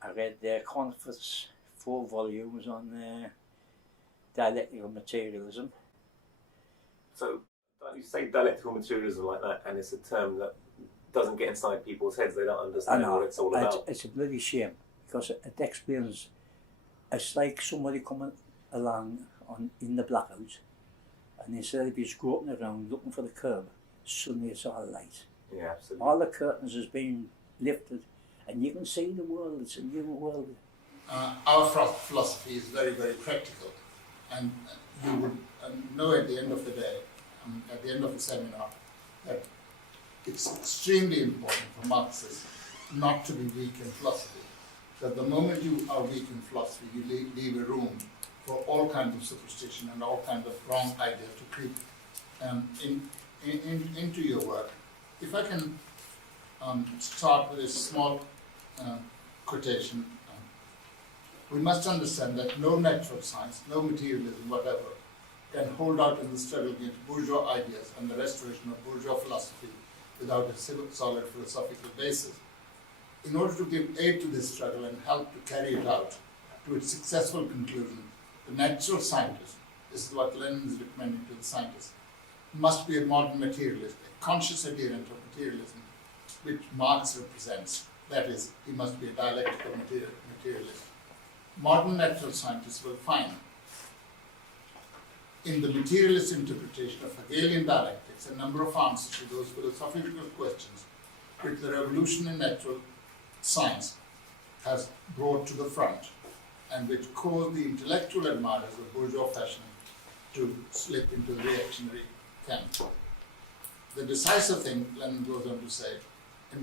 I read Cornforth's 4 volumes on Dialectical Materialism. So you say dialectical materialism like that, and it's a term that doesn't get inside people's heads. They don't understand what it's all about. It's a bloody shame, because it explains. It's like somebody coming along in the blackout, and instead of just groping around looking for the curb, suddenly it's all light. Yeah, absolutely. All the curtains has been lifted, and you can see the world. It's a new world. Our philosophy is very, very practical, and you would know at the end of the day, at the end of the seminar, that it's extremely important for Marxists not to be weak in philosophy. That the moment you are weak in philosophy, you leave a room for all kinds of superstition and all kinds of wrong ideas to creep into your work. If I can start with a small quotation. We must understand that no natural science, no materialism, whatever, can hold out in the struggle against bourgeois ideas and the restoration of bourgeois philosophy without a solid philosophical basis. In order to give aid to this struggle and help to carry it out to its successful conclusion, the natural scientist, this is what Lenin is recommending to the scientists, must be a modern materialist, a conscious adherent of materialism, which Marx represents. That is, he must be a dialectical materialist. Modern natural scientists will find in the materialist interpretation of Hegelian dialectics a number of answers to those philosophical questions which the revolution in natural science has brought to the front and which caused the intellectual admirers of bourgeois fashion to slip into the reactionary camp. The decisive thing, Lenin goes on to say, in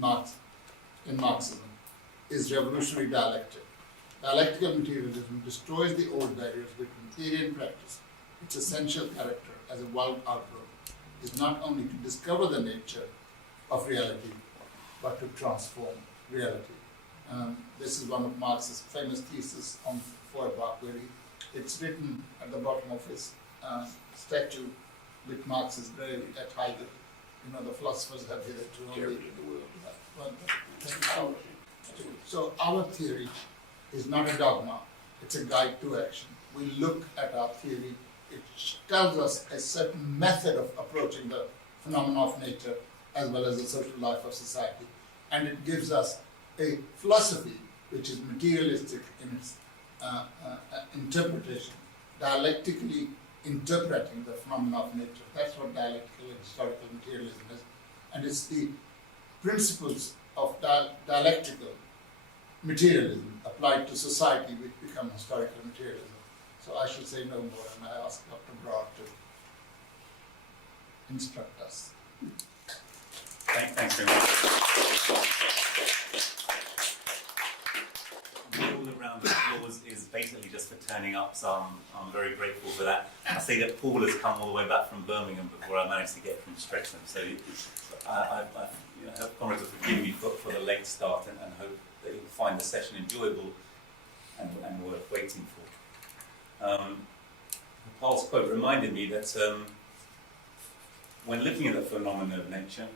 Marxism, is revolutionary dialectic. Dialectical materialism destroys the old barriers between theory and practice. Its essential character as a world outlook is not only to discover the nature of reality, but to transform reality. This is one of Marx's famous theses on Feuerbach, where it's written at the bottom of his statue, which Marx is very at Heidegger. The philosophers have hitherto only So our theory is not a dogma, it's a guide to action. We look at our theory, it tells us a certain method of approaching the phenomena of nature as well as the social life of society. And it gives us a philosophy which is materialistic in its interpretation, dialectically interpreting the phenomena of nature. That's what dialectical and historical materialism is. And it's the principles of dialectical materialism applied to society which become historical materialism. So I should say no more, and I ask Dr. Broad to instruct us. Thanks very much. All around the applause is basically just for turning up, so I'm very grateful for that. I see that Paul has come all the way back from Birmingham before I managed to get from Streatham, so I hope comrades will forgive me for the late start and hope that you'll find the session enjoyable and worth waiting for. Paul's quote reminded me that when looking at the phenomena of nature,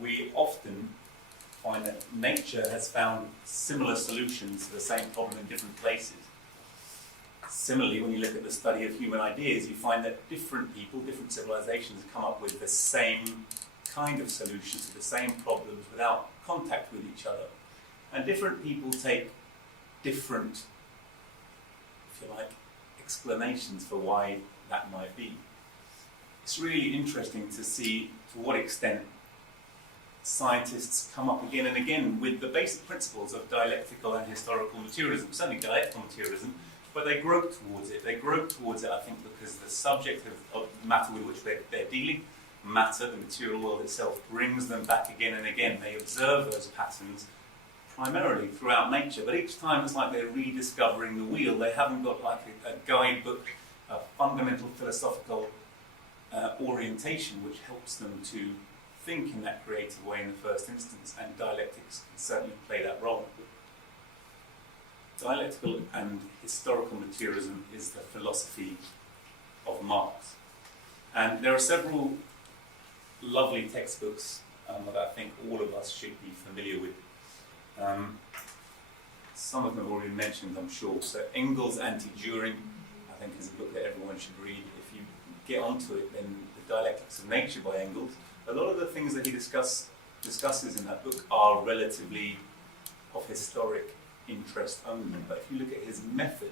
we often find that nature has found similar solutions to the same problem in different places. Similarly, when you look at the study of human ideas, you find that different people, different civilizations come up with the same kind of solutions to the same problems without contact with each other. And different people take different, if you like, explanations for why that might be. It's really interesting to see to what extent scientists come up again and again with the basic principles of dialectical and historical materialism, certainly dialectical materialism, but they grope towards it. They grope towards it, I think, because the subject of the matter with which they're dealing, matter, the material world itself, brings them back again and again. They observe those patterns primarily throughout nature, but each time it's like they're rediscovering the wheel. They haven't got like a guidebook, a fundamental philosophical orientation which helps them to think in that creative way in the first instance, and dialectics can certainly play that role. Dialectical and historical materialism is the philosophy of Marx. And there are several lovely textbooks that I think all of us should be familiar with. some of them have already mentioned, I'm sure. So Engels' Anti-During, I think, is a book that everyone should read. If you get onto it, then The Dialectics of Nature by Engels, a lot of the things that he discusses in that book are relatively of historic interest only. But if you look at his method,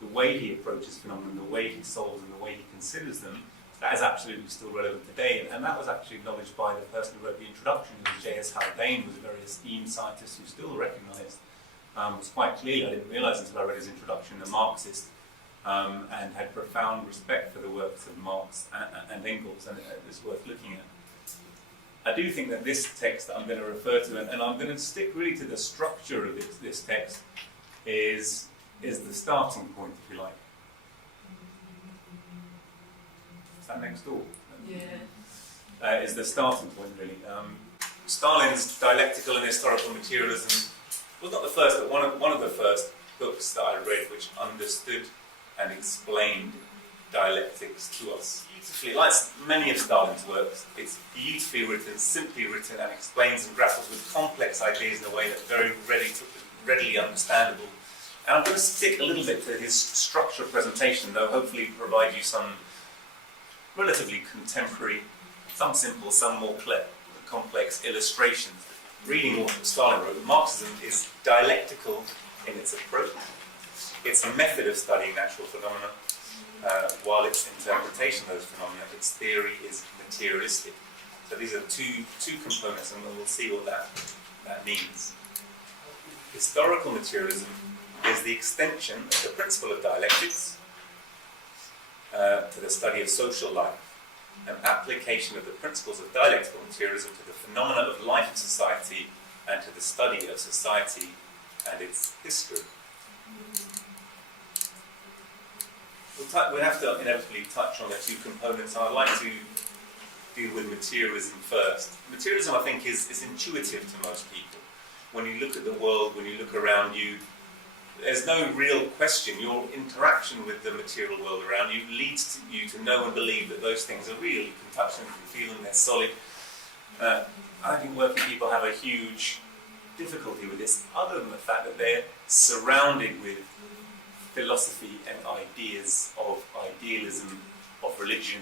the way he approaches phenomena, the way he solves them, the way he considers them, that is absolutely still relevant today. And that was actually acknowledged by the person who wrote the introduction, who was J.S. Haldane, who was a very esteemed scientist who still recognised, was quite clearly, I didn't realise until I read his introduction, a Marxist, and had profound respect for the works of Marx and Engels, and it's worth looking at. I do think that this text that I'm going to refer to, and I'm going to stick really to the structure of this text, is the starting point, if you like. Is that next door? Yeah. Is the starting point, really. Stalin's Dialectical and Historical Materialism was not the first, but one of the first books that I read which understood and explained dialectics to us beautifully. Like many of Stalin's works, it's beautifully written, simply written, and explains and grapples with complex ideas in a way that's very readily understandable. And I'm going to stick a little bit to his structure presentation, though hopefully provide you some relatively contemporary, some simple, some more complex illustrations. Reading what Stalin wrote, Marxism is dialectical in its approach. It's a method of studying natural phenomena, while its interpretation of those phenomena, its theory, is materialistic. So these are two components, and we'll see what that means. Historical materialism is the extension of the principle of dialectics to the study of social life, an application of the principles of dialectical materialism to the phenomena of life and society, and to the study of society and its history. We'll have to inevitably touch on the two components. I'd like to deal with materialism first. Materialism, I think, is intuitive to most people. When you look at the world, when you look around you, there's no real question. Your interaction with the material world around you leads you to know and believe that those things are real. You can touch them, you can feel them, they're solid. I think working people have a huge difficulty with this, other than the fact that they're surrounded with philosophy and ideas of idealism, of religion,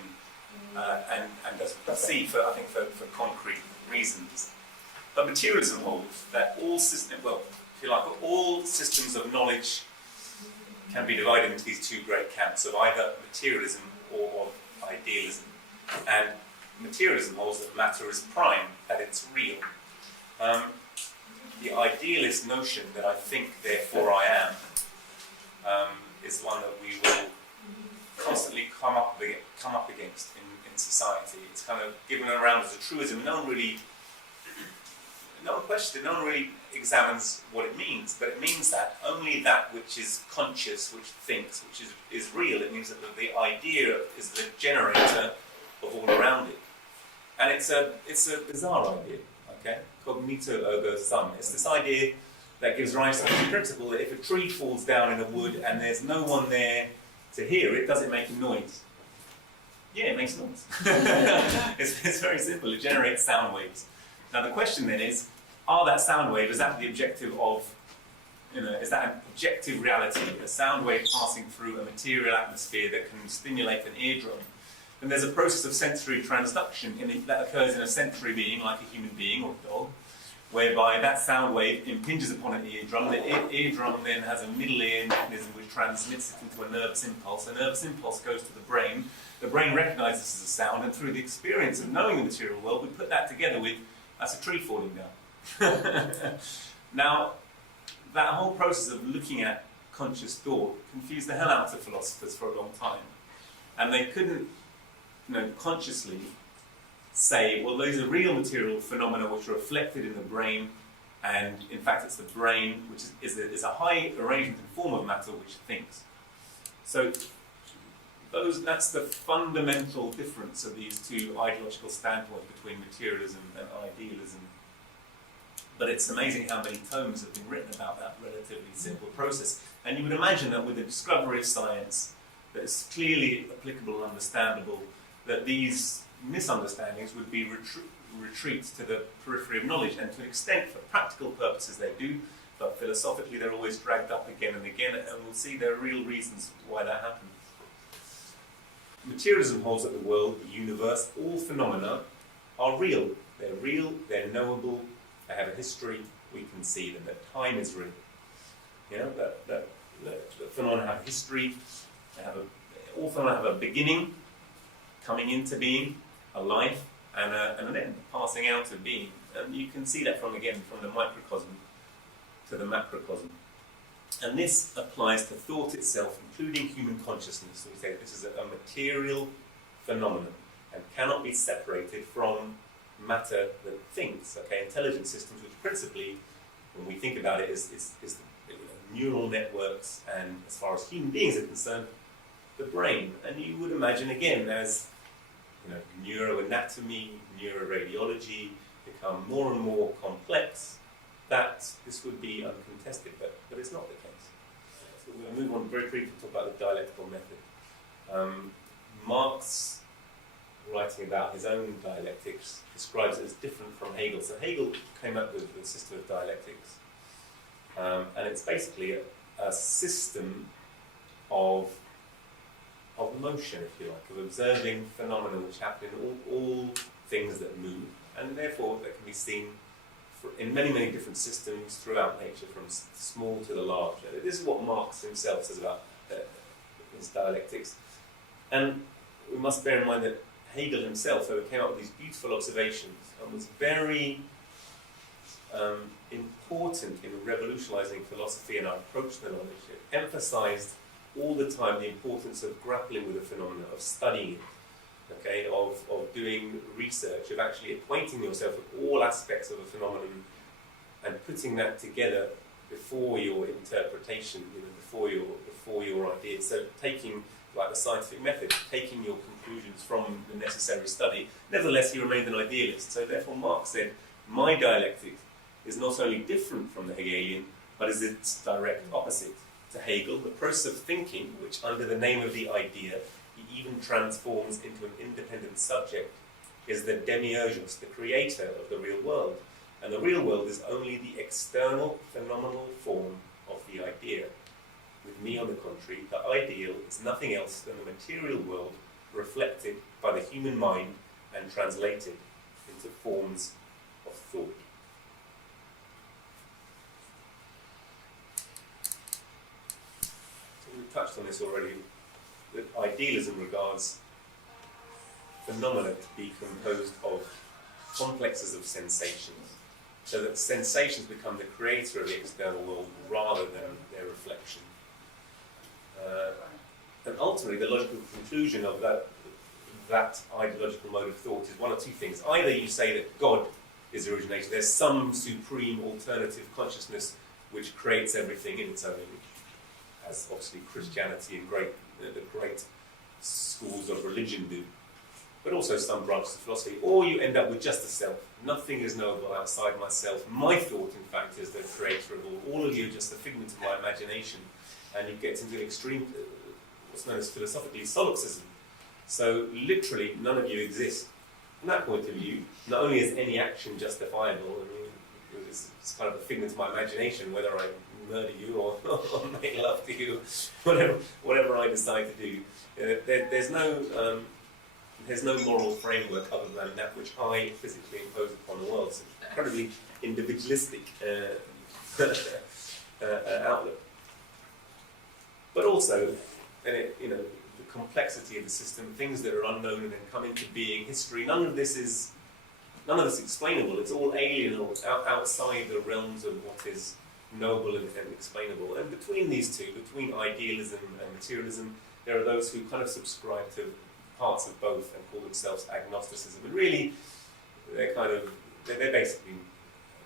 and as we can see, for concrete reasons. But materialism holds that all systems, all systems of knowledge can be divided into these two great camps of either materialism or of idealism. And materialism holds that matter is prime, that it's real. The idealist notion that I think, therefore I am, is one that we will constantly come up against in society. It's kind of given around as a truism. No one really examines what it means, but it means that only that which is conscious, which thinks, which is real. It means that the idea is the generator of all around it. And it's a bizarre idea, okay? Cognito ergo sum. It's this idea that gives rise to the principle that if a tree falls down in a wood and there's no one there to hear it, does it make a noise? Yeah, it makes noise. It's very simple. It generates sound waves. Now the question then is, are that sound wave, is that the objective of, is that an objective reality, a sound wave passing through a material atmosphere that can stimulate an eardrum? And there's a process of sensory transduction that occurs in a sensory being, like a human being or a dog, whereby that sound wave impinges upon an eardrum. The eardrum then has a middle ear mechanism which transmits it into a nervous impulse. A nervous impulse goes to the brain. The brain recognises this as a sound, and through the experience of knowing the material world, we put that together with, that's a tree falling down. Now, that whole process of looking at conscious thought confused the hell out of philosophers for a long time. And they couldn't, consciously say, well, those are real material phenomena which are reflected in the brain, and in fact it's the brain which is a high arrangement and form of matter which thinks. So that's the fundamental difference of these two ideological standpoints between materialism and idealism. But it's amazing how many tomes have been written about that relatively simple process. And you would imagine that with the discovery of science that is clearly applicable and understandable, that these misunderstandings would be retreats to the periphery of knowledge, and to an extent, for practical purposes they do. but philosophically they're always dragged up again and again, and we'll see there are real reasons why that happens. Materialism holds that the world, the universe, all phenomena are real. They're knowable, they have a history, we can see them, that time is real. You know, that phenomena have history, all phenomena have a beginning, coming into being, a life, and an end, passing out of being. And you can see that from the microcosm to the macrocosm. And this applies to thought itself, including human consciousness. So we say this is a material phenomenon and cannot be separated from matter that thinks. Okay, intelligent systems, which principally, when we think about it, is neural networks, and as far as human beings are concerned, the brain. And you would imagine, again, as neuroanatomy, neuroradiology become more and more complex, that this would be uncontested, but it's not the case. So we're going to move on very briefly to talk about the dialectical method. Marx, writing about his own dialectics, describes it as different from Hegel. So Hegel came up with the system of dialectics, and it's basically a system of motion, if you like, of observing phenomena which happen in all things that move, and therefore that can be seen in many, many different systems throughout nature, from small to the large. And this is what Marx himself says about his dialectics. And we must bear in mind that Hegel himself came up with these beautiful observations and was very important in revolutionizing philosophy and our approach to knowledge. It emphasized all the time the importance of grappling with a phenomenon, of studying it, okay, of doing research, of actually acquainting yourself with all aspects of a phenomenon and putting that together before your interpretation, before your ideas. So taking, like the scientific method, taking your conclusions from the necessary study. Nevertheless, he remained an idealist. So therefore Marx said, my dialectic is not only different from the Hegelian, but is its direct opposite. To Hegel, the process of thinking, which under the name of the idea, he even transforms into an independent subject, is the demiurgos, the creator of the real world. And the real world is only the external, phenomenal form of the idea. With me, on the contrary, the ideal is nothing else than the material world reflected by the human mind and translated into forms of thought. We've touched on this already, that idealism regards phenomena to be composed of complexes of sensations, so that sensations become the creator of the external world rather than their reflection. And ultimately, the logical conclusion of that ideological mode of thought is one of two things. Either you say that God is the originator, there's some supreme alternative consciousness which creates everything in its own image, as obviously Christianity and the great schools of religion do, but also some branches of philosophy. Or you end up with just the self. Nothing is knowable outside myself. My thought, in fact, is the creator of all. All of you are just a figment of my imagination, and you get into an extreme, what's known as philosophically solipsism. So literally, none of you exist. From that point of view, not only is any action justifiable, it's kind of a figment of my imagination, whether I murder you or make love to you, whatever I decide to do. There's no moral framework other than that which I physically impose upon the world. It's an incredibly individualistic outlook. But also, the complexity of the system, things that are unknown and then come into being, history. None of this is explainable. It's all alien or outside the realms of what is knowable and explainable. And between these two, between idealism and materialism, there are those who kind of subscribe to parts of both and call themselves agnosticism. And really, they're basically,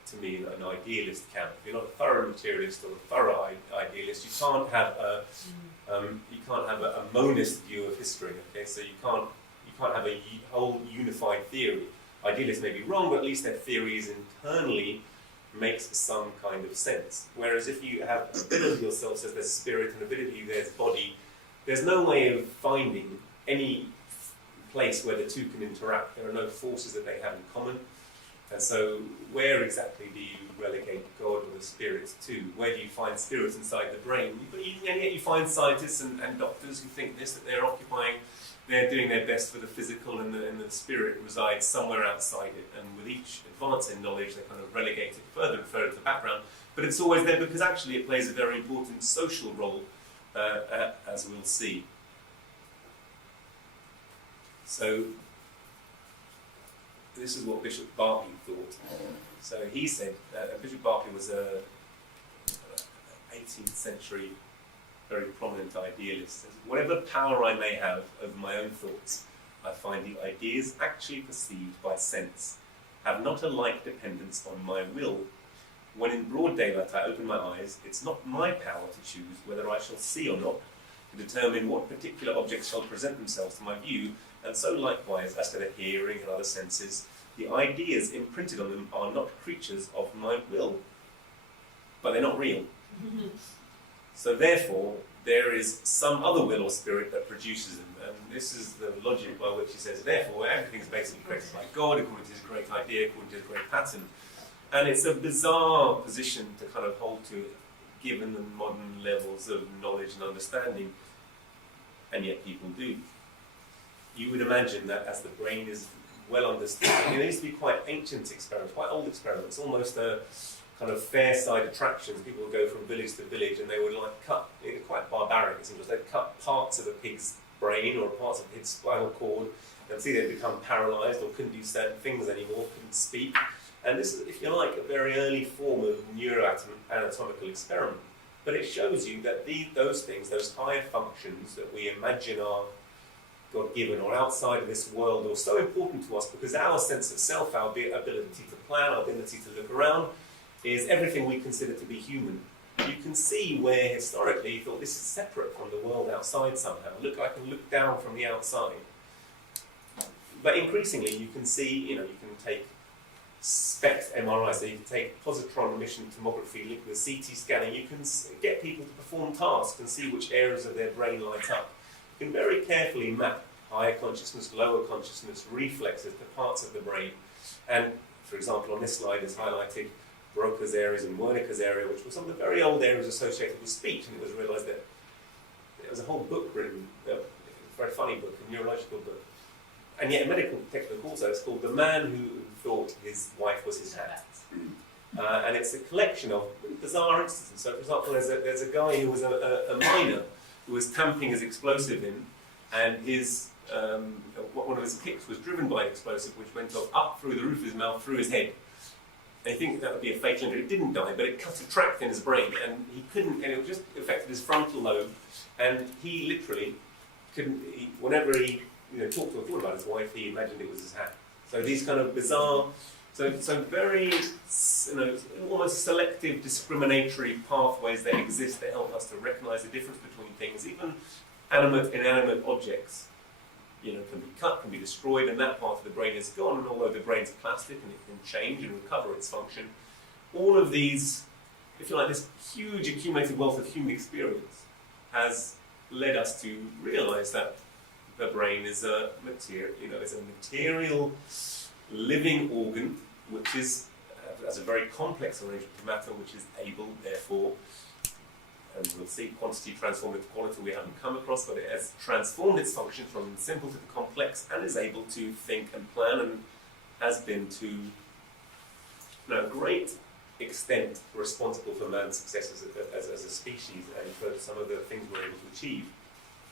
to me, an idealist camp. If you're not a thorough materialist or a thorough idealist, you can't have a monist view of history. Okay, so you can't have a whole unified theory. Idealists may be wrong, but at least their theories internally makes some kind of sense. Whereas if you have a bit of yourself says there's spirit and a bit of you there's body, there's no way of finding any place where the two can interact. There are no forces that they have in common. And so, where exactly do you relegate God or the spirits to? Where do you find spirits inside the brain? And yet you find scientists and doctors who think this, that they're doing their best for the physical, and the spirit resides somewhere outside it. And with each advance in knowledge, they kind of relegate it further and further to the background. But it's always there because actually it plays a very important social role, as we'll see. So, this is what Bishop Berkeley thought. So he said, Bishop Berkeley was a 18th century very prominent idealist. Whatever power I may have over my own thoughts, I find the ideas actually perceived by sense have not a like dependence on my will. When in broad daylight I open my eyes, it's not my power to choose whether I shall see or not, to determine what particular objects shall present themselves to my view, and so likewise as to the hearing and other senses, the ideas imprinted on them are not creatures of my will, but they're not real. So therefore, there is some other will or spirit that produces them, and this is the logic by which he says, therefore, everything is basically created by God, according to his great idea, according to his great pattern. And it's a bizarre position to kind of hold to, given the modern levels of knowledge and understanding, and yet people do. You would imagine that as the brain is well understood, there used to be quite ancient experiments, quite old experiments, almost a kind of fair side attractions. People would go from village to village and they would like cut, quite barbaric it seems, they'd cut parts of a pig's brain or parts of its spinal cord, and see they'd become paralysed or couldn't do certain things anymore, couldn't speak. And this is, if you like, a very early form of neuroanatomical experiment. But it shows you that those things, those higher functions that we imagine are God-given or outside of this world, are so important to us because our sense of self, our ability to plan, our ability to look around, is everything we consider to be human. You can see where historically you thought this is separate from the world outside somehow. Look, I can look down from the outside. But increasingly you can see, you can take SPECT MRI, so you can take positron emission tomography linked with CT scanning. You can get people to perform tasks and see which areas of their brain light up. You can very carefully map higher consciousness, lower consciousness, reflexes to parts of the brain. And, for example, on this slide is highlighted Broca's areas and Wernicke's area, which were some of the very old areas associated with speech. And it was realised that there was a whole book written, a very funny book, a neurological book. And yet a medical textbook also, it's called The Man Who Thought His Wife Was His Hat. And it's a collection of bizarre instances. So, for example, there's a guy who was a miner who was tamping his explosive in, and his one of his kicks was driven by an explosive which went up through the roof of his mouth, through his head. They think that would be a fatal injury. It didn't die, but it cut a tract in his brain, and he couldn't, and it just affected his frontal lobe, and he literally couldn't, whenever he talked or thought about his wife, he imagined it was his hat. So these kind of bizarre, so very, almost selective, discriminatory pathways that exist that help us to recognise the difference between things. Even animate, inanimate objects, can be cut, can be destroyed, and that part of the brain is gone. And although the brain's plastic and it can change and recover its function, all of these, if you like, this huge accumulated wealth of human experience has led us to realise that the brain is a material living organ, which is has a very complex arrangement of matter, which is able, therefore, and we'll see quantity transformed into quality we haven't come across, but it has transformed its function from the simple to the complex and is able to think and plan, and has been to a great extent responsible for man's success as a species and for some of the things we're able to achieve.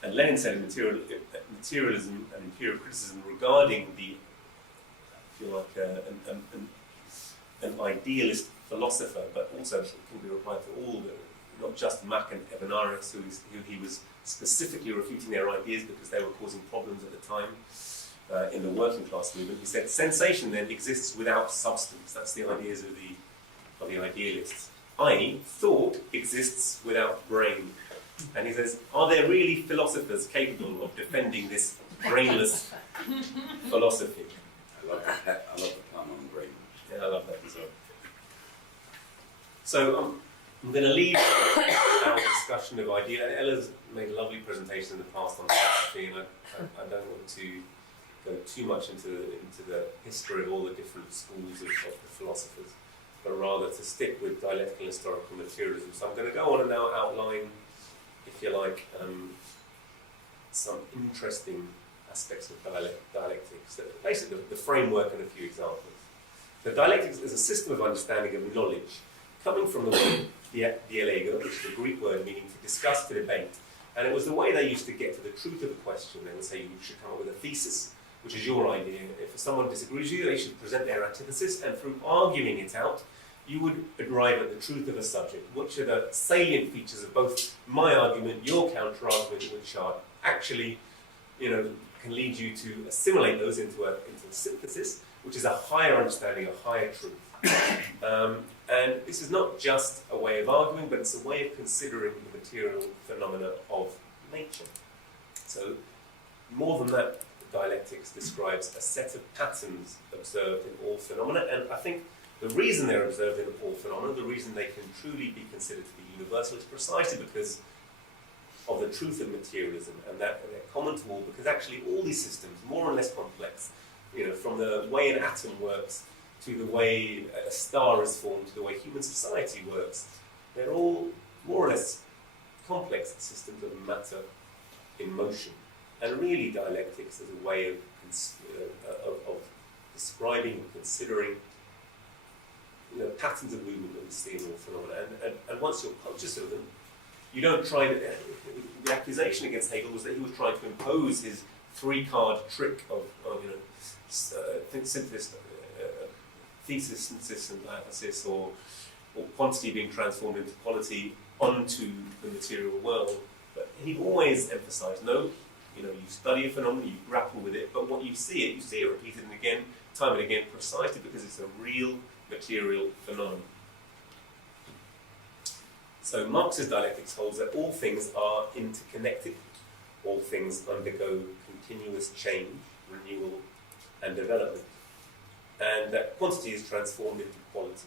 And Lenin said in Materialism and Imperial Criticism regarding the, if you like, an idealist philosopher, but also it can be applied to all, not just Mach and Avenarius, who he was specifically refuting their ideas because they were causing problems at the time in the working class movement. He said, sensation then exists without substance. That's the ideas of the idealists. I.e., thought exists without brain. And he says, are there really philosophers capable of defending this brainless philosophy? I love the pun on brain. Yeah, I love that as well. So I'm going to leave our discussion of ideas. Ella's made a lovely presentation in the past on philosophy, and I don't want to go too much into the history of all the different schools of the philosophers, but rather to stick with dialectical and historical materialism. So I'm going to go on and now outline, if you like, some interesting aspects of dialectics. So basically, the framework and a few examples. So dialectics is a system of understanding of knowledge, coming from the word dialego, which is a Greek word meaning to discuss, to debate. And it was the way they used to get to the truth of a question. They would say you should come up with a thesis, which is your idea. If someone disagrees with you, they should present their antithesis, and through arguing it out, you would arrive at the truth of a subject. Which are the salient features of both my argument, your counter-argument, which are actually, can lead you to assimilate those into a synthesis, which is a higher understanding, a higher truth. And this is not just a way of arguing, but it's a way of considering the material phenomena of nature. So, more than that, dialectics describes a set of patterns observed in all phenomena, and I think the reason they're observed in all phenomena, the reason they can truly be considered to be universal, is precisely because of the truth of materialism, and that they're common to all, because actually all these systems, more or less complex, from the way an atom works, to the way a star is formed, to the way human society works, they're all more or less complex systems of matter in motion. And really dialectics is a way of describing and considering patterns of movement that we see in all phenomena. And once you're conscious of them, you don't try to... The accusation against Hegel was that he was trying to impose his three-card trick of thesis, synthesis, and diathesis, or quantity being transformed into quality onto the material world. But he always emphasised, no, you study a phenomenon, you grapple with it, but what you see it repeated and again, time and again, precisely because it's a real material phenomenon. So Marx's dialectics holds that all things are interconnected, all things undergo continuous change, renewal, and development, and that quantity is transformed into quality.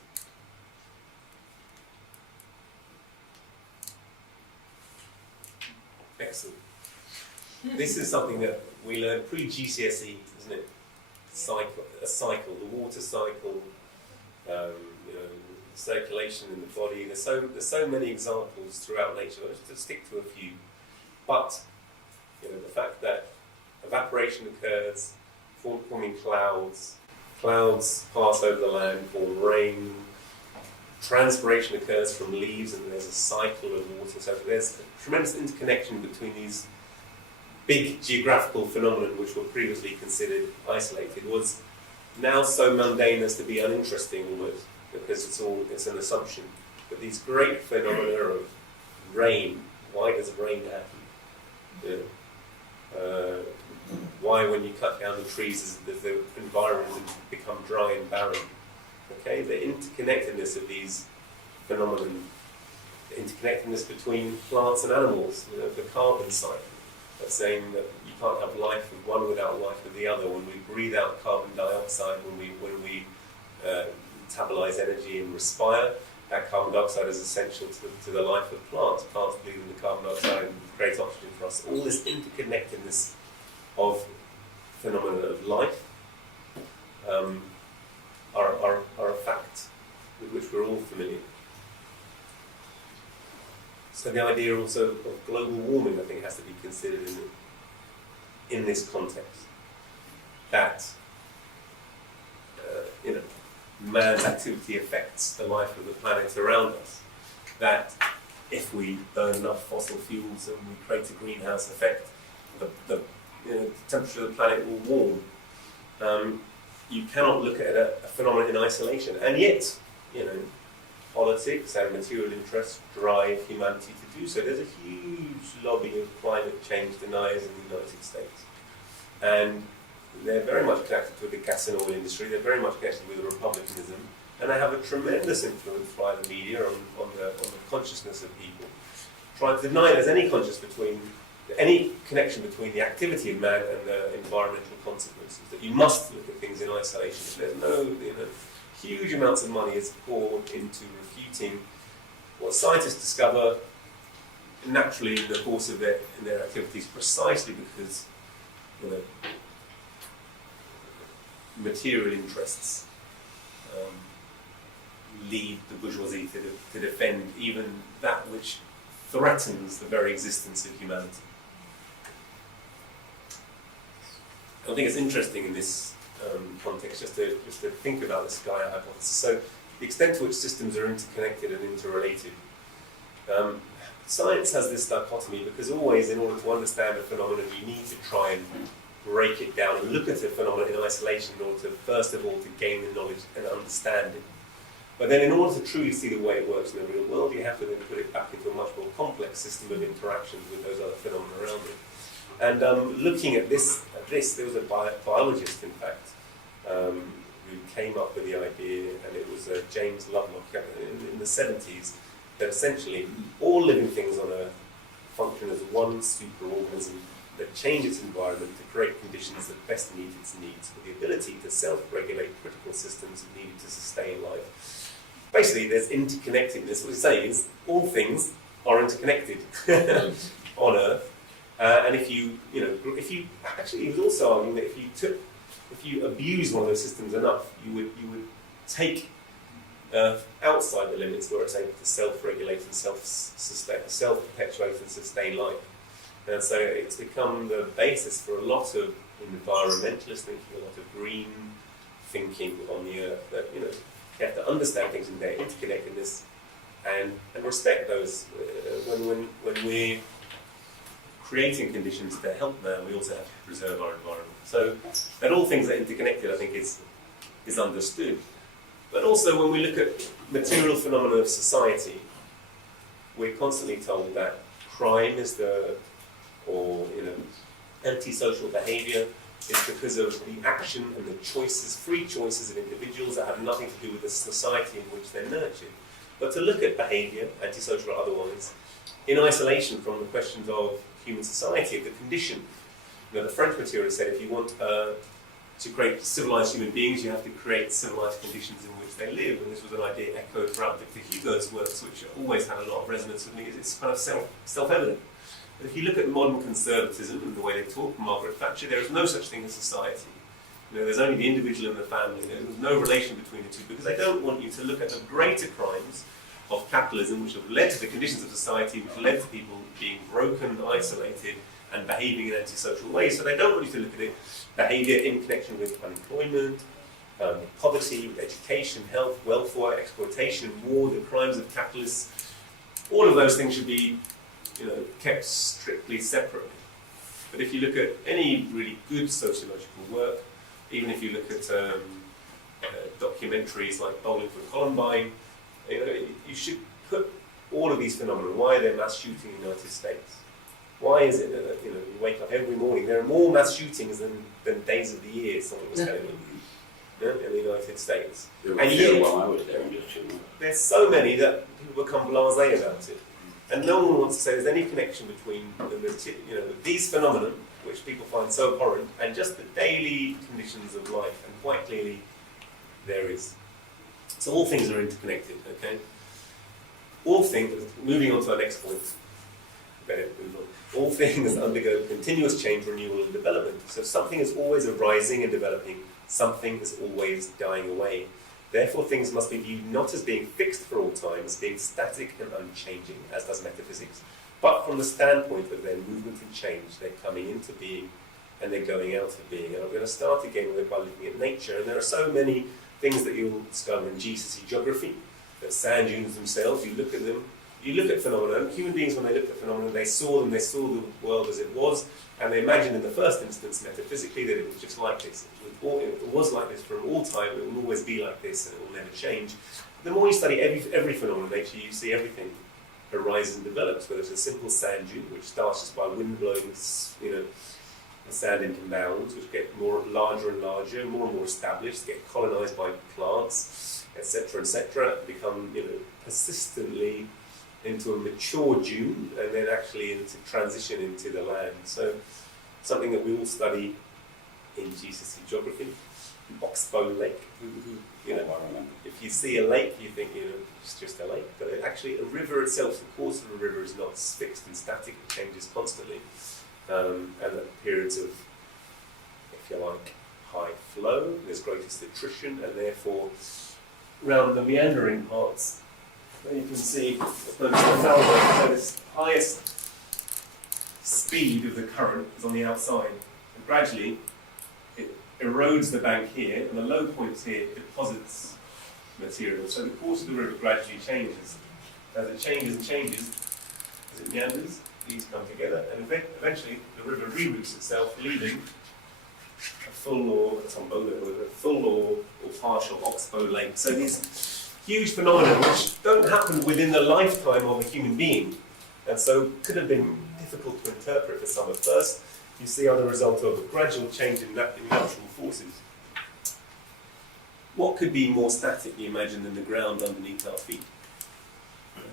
Excellent. This is something that we learned pre-GCSE, isn't it? A cycle, the water cycle, circulation in the body. There's so many examples throughout nature. Let's just stick to a few. But the fact that evaporation occurs, forming clouds pass over the land, form rain. Transpiration occurs from leaves, and there's a cycle of water. So there's a tremendous interconnection between these big geographical phenomena, which were previously considered isolated, was now so mundane as to be uninteresting almost, because it's an assumption. But these great phenomena of rain, why does rain happen? Why, when you cut down the trees, does the environment become dry and barren? Okay, the interconnectedness of these phenomena, the interconnectedness between plants and animals, the carbon cycle. That's saying that you can't have life with one without life with the other. When we breathe out carbon dioxide, when we metabolize energy and respire, that carbon dioxide is essential to the life of plants. Plants breathe in the carbon dioxide and create oxygen for us. All this interconnectedness of phenomena of life are a fact with which we're all familiar. So the idea also of global warming, I think, has to be considered in this context. That man's activity affects the life of the planet around us. That if we burn enough fossil fuels and we create a greenhouse effect, the temperature of the planet will warm. You cannot look at a phenomenon in isolation, and yet, politics and material interests drive humanity to do so. There's a huge lobby of climate change deniers in the United States, and they're very much connected with the gas and oil industry. They're very much connected with republicanism, and they have a tremendous influence by the media on the consciousness of people, trying to deny there's any connection between the activity of man and the environmental consequences. That you must look at things in isolation. There's no, huge amounts of money is poured into refuting what scientists discover naturally in the course of their activities, precisely because material interests lead the bourgeoisie to defend even that which threatens the very existence of humanity. I think it's interesting in this context just to think about this Gaia hypothesis. So the extent to which systems are interconnected and interrelated. Science has this dichotomy because always, in order to understand a phenomenon, you need to try and break it down and look at a phenomenon in isolation in order to, first of all, to gain the knowledge and understand it. But then in order to truly see the way it works in the real world, you have to then put it back into a much more complex system of interactions with those other phenomena around it. And looking at this, there was a biologist, in fact, who came up with the idea, and it was James Lovelock in the 70s, that essentially all living things on Earth function as one superorganism that changes its environment to create conditions that best meet its needs, with the ability to self-regulate critical systems needed to sustain life. Basically, there's interconnectedness. What he's saying is all things are interconnected on Earth. And if you actually, he was also arguing that if you abuse one of those systems enough, you would take Earth outside the limits where it's able to self-regulate and self-perpetuate and sustain life. And so it's become the basis for a lot of environmentalist thinking, a lot of green thinking on the Earth. That you have to understand things in their interconnectedness and respect those. When we're creating conditions to help man, we also have to preserve our environment. So that all things are interconnected, I think, is understood. But also when we look at material phenomena of society, we're constantly told that crime is antisocial behaviour is because of the action and the choices, free choices of individuals that have nothing to do with the society in which they're nurtured. But to look at behaviour, antisocial or otherwise, in isolation from the questions of human society, of the condition. The French materialist said if you want to create civilized human beings, you have to create civilized conditions in which they live. And this was an idea echoed throughout Victor Hugo's works, which always had a lot of resonance with me. It's kind of self-evident. But if you look at modern conservatism and the way they talk, Margaret Thatcher, there is no such thing as society. There's only the individual and the family. There's no relation between the two because they don't want you to look at the greater crimes of capitalism, which have led to the conditions of society, which led to people being broken, isolated, and behaving in antisocial ways. So they don't want you to look at it, behaviour in connection with unemployment, poverty, with education, health, welfare, exploitation, war, the crimes of capitalists. All of those things should be, kept strictly separately. But if you look at any really good sociological work, even if you look at documentaries like Bowling for Columbine, you should put all of these phenomena. Why are there mass shootings in the United States? Why is it that you wake up every morning, there are more mass shootings than days of the year, someone was telling me, in the United States. And yet, while I was there, there's so many that people become blasé about it. And no one wants to say there's any connection between these phenomena, which people find so abhorrent, and just the daily conditions of life. And quite clearly, there is. So all things are interconnected, okay? All things, moving on to our next point, better move on. All things undergo continuous change, renewal, and development. So something is always arising and developing, something is always dying away. Therefore, things must be viewed not as being fixed for all time, as being static and unchanging, as does metaphysics, but from the standpoint of their movement and change, they're coming into being and they're going out of being. And I'm going to start again with it by looking at nature. And there are so many things that you'll discover in GCSE geography, that sand dunes themselves, you look at them, you look at phenomena. Human beings, when they looked at phenomena, they saw the world as it was, and they imagined in the first instance, metaphysically, that it was just like this. It was like this from all time, it will always be like this, and it will never change. The more you study every phenomenon in nature, you see everything arises and develops, whether it's a simple sand dune, which starts just by wind blowing the sand into mounds, which get larger and larger, more and more established, get colonized by plants, etc., become persistently into a mature dune, and then actually into transition into the land. So something that we all study in GCSE geography. Oxbow Lake. If you see a lake, you think it's just a lake, but actually a river itself, the course of a river is not fixed and static; it changes constantly, and at periods of, if you like, high flow, there's greatest attrition, and therefore, around the meandering parts, where you can see so this highest speed of the current is on the outside, and gradually it erodes the bank here, and the low points here deposits material. So the course of the river gradually changes. As it changes and changes, as it meanders, these come together, and eventually the river reroutes itself, leaving a full or partial oxbow lake. So these huge phenomena which don't happen within the lifetime of a human being, and so could have been difficult to interpret for some at first, you see are the result of a gradual change in natural forces. What could be more static, you imagine, than the ground underneath our feet?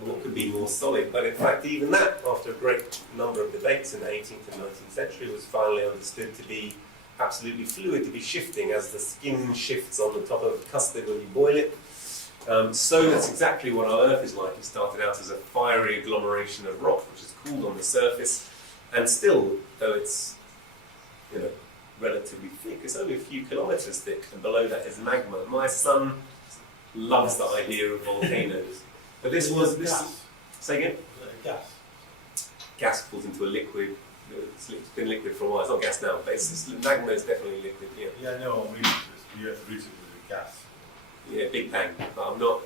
What could be more solid? But in fact, even that, after a great number of debates in the 18th and 19th century, was finally understood to be absolutely fluid, to be shifting as the skin shifts on the top of custard when you boil it. So that's exactly what our Earth is like. It started out as a fiery agglomeration of rock, which is cooled on the surface, and still, though it's relatively thick, it's only a few kilometres thick, and below that is magma. My son loves the idea of volcanoes. But this was this. Say again? Gas. Gas falls into a liquid. It's been liquid for a while. It's not gas now, but magma is definitely liquid. Yeah. Yeah, no, I mean, the Earth recently was gas. Yeah, Big Bang. But I'm not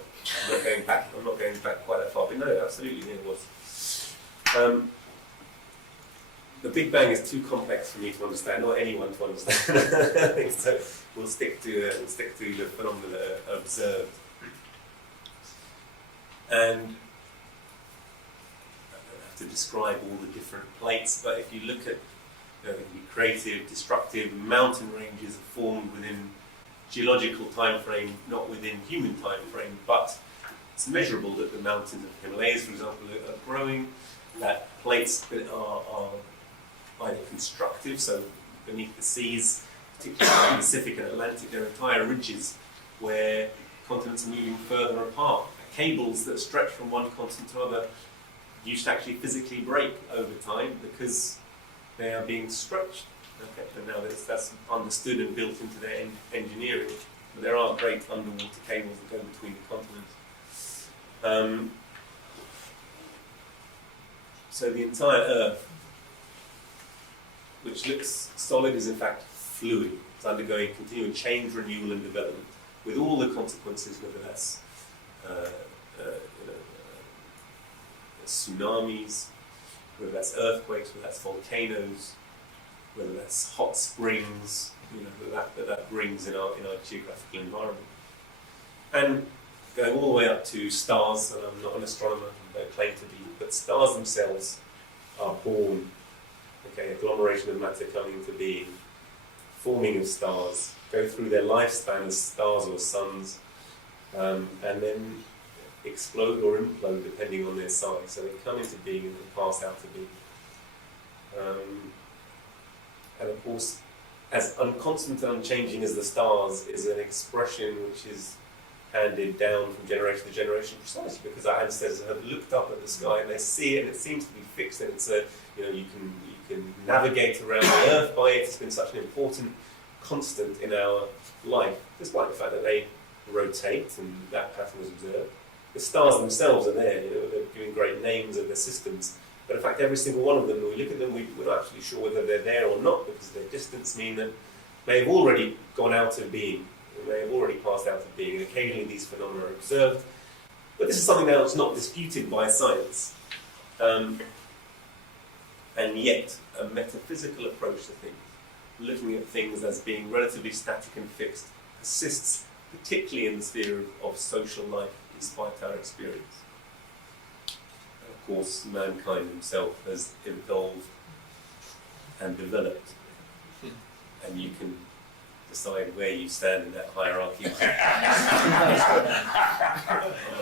going back. I'm not going back quite that far. But no, absolutely, it was. The Big Bang is too complex for me to understand, not anyone to understand. So we'll stick to the phenomena that are observed. And I don't have to describe all the different plates, but if you look at the creative, destructive mountain ranges formed within geological time frame, not within human time frame, but it's measurable that the mountains of the Himalayas, for example, are growing, that plates that are either constructive, so beneath the seas, particularly in the Pacific and Atlantic, there are entire ridges where continents are moving further apart. Cables that stretch from one continent to another used to actually physically break over time because they are being stretched. Okay, and now that's understood and built into their engineering. But there are great underwater cables that go between the continents. So the entire Earth, which looks solid, is in fact fluid. It's undergoing continual change, renewal, and development, with all the consequences, whether that's tsunamis, whether that's earthquakes, whether that's volcanoes, whether that's hot springs, that brings in our geographical environment. And going all the way up to stars, and I'm not an astronomer, I don't claim to be, but stars themselves are born, agglomeration of matter coming into being, forming of stars, go through their lifespan as stars or suns, and then explode or implode depending on their size. So they come into being and then pass out of being. And of course, as unconstant and unchanging as the stars is an expression which is handed down from generation to generation, precisely because our ancestors have looked up at the sky and they see it and it seems to be fixed, and it's you can navigate around the Earth by it. It's been such an important constant in our life, despite the fact that they rotate and that pattern was observed. The stars themselves are there, they're giving great names of their systems, but in fact every single one of them, when we look at them, we're not actually sure whether they're there or not, because their distance mean that they have already gone out of being, they have already passed out of being, and occasionally these phenomena are observed. But this is something that's not disputed by science, and yet a metaphysical approach to things, looking at things as being relatively static and fixed, persists particularly in the sphere of social life, despite our experience. And of course, mankind himself has evolved and developed, and you can decide where you stand in that hierarchy. I'm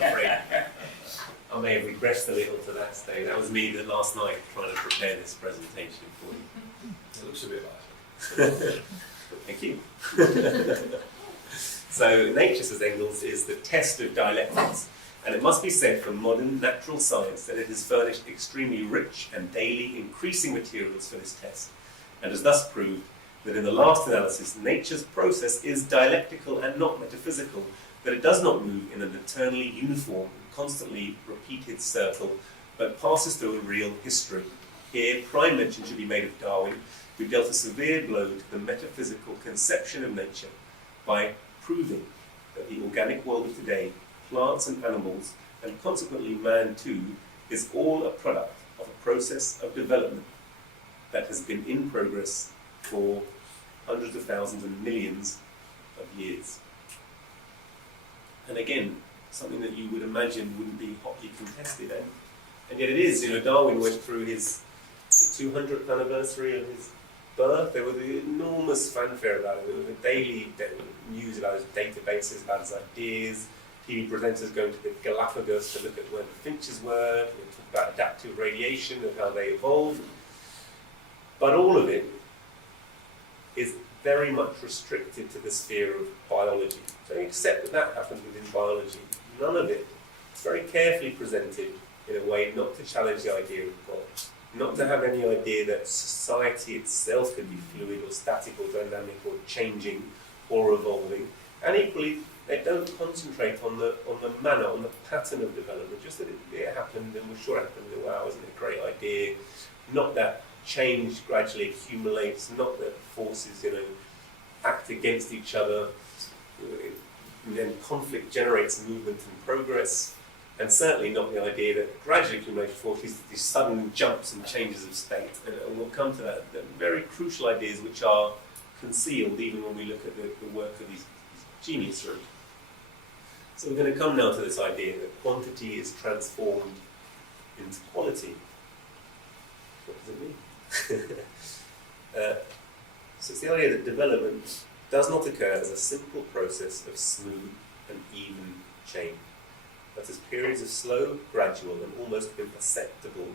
afraid I may have regressed a little to that stage. That was me last night trying to prepare this presentation for you. It looks a bit like it. Thank you. So nature, says Engels, is the test of dialectics, and it must be said for modern natural science that it has furnished extremely rich and daily increasing materials for this test, and has thus proved that in the last analysis, nature's process is dialectical and not metaphysical, that it does not move in an eternally uniform, constantly repeated circle, but passes through a real history. Here, prime mention should be made of Darwin, who dealt a severe blow to the metaphysical conception of nature by proving that the organic world of today, plants and animals, and consequently man too, is all a product of a process of development that has been in progress for hundreds of thousands and millions of years. And again, something that you would imagine wouldn't be hotly contested, and yet it is. Darwin went through his 200th anniversary of his birth. There was enormous fanfare about it. There was a daily news about his databases, about his ideas. TV presenters going to the Galapagos to look at where the finches were, talk about adaptive radiation and how they evolved. But all of it is very much restricted to the sphere of biology. So except that happens within biology, none of it is very carefully presented in a way not to challenge the idea of God, not to have any idea that society itself can be fluid or static or dynamic or changing or evolving. And equally, they don't concentrate on the manner, on the pattern of development, just that it happened and we're sure it happened, and wow, isn't it a great idea? Not that change gradually accumulates, not that forces act against each other, and then conflict generates movement and progress, and certainly not the idea that gradually accumulated forces these sudden jumps and changes of state. And we'll come to that. The very crucial ideas which are concealed even when we look at the work of these genius roots. So we're going to come now to this idea that quantity is transformed into quality. What does it mean? So it's the idea that development does not occur as a simple process of smooth and even change, but as periods of slow, gradual, and almost imperceptible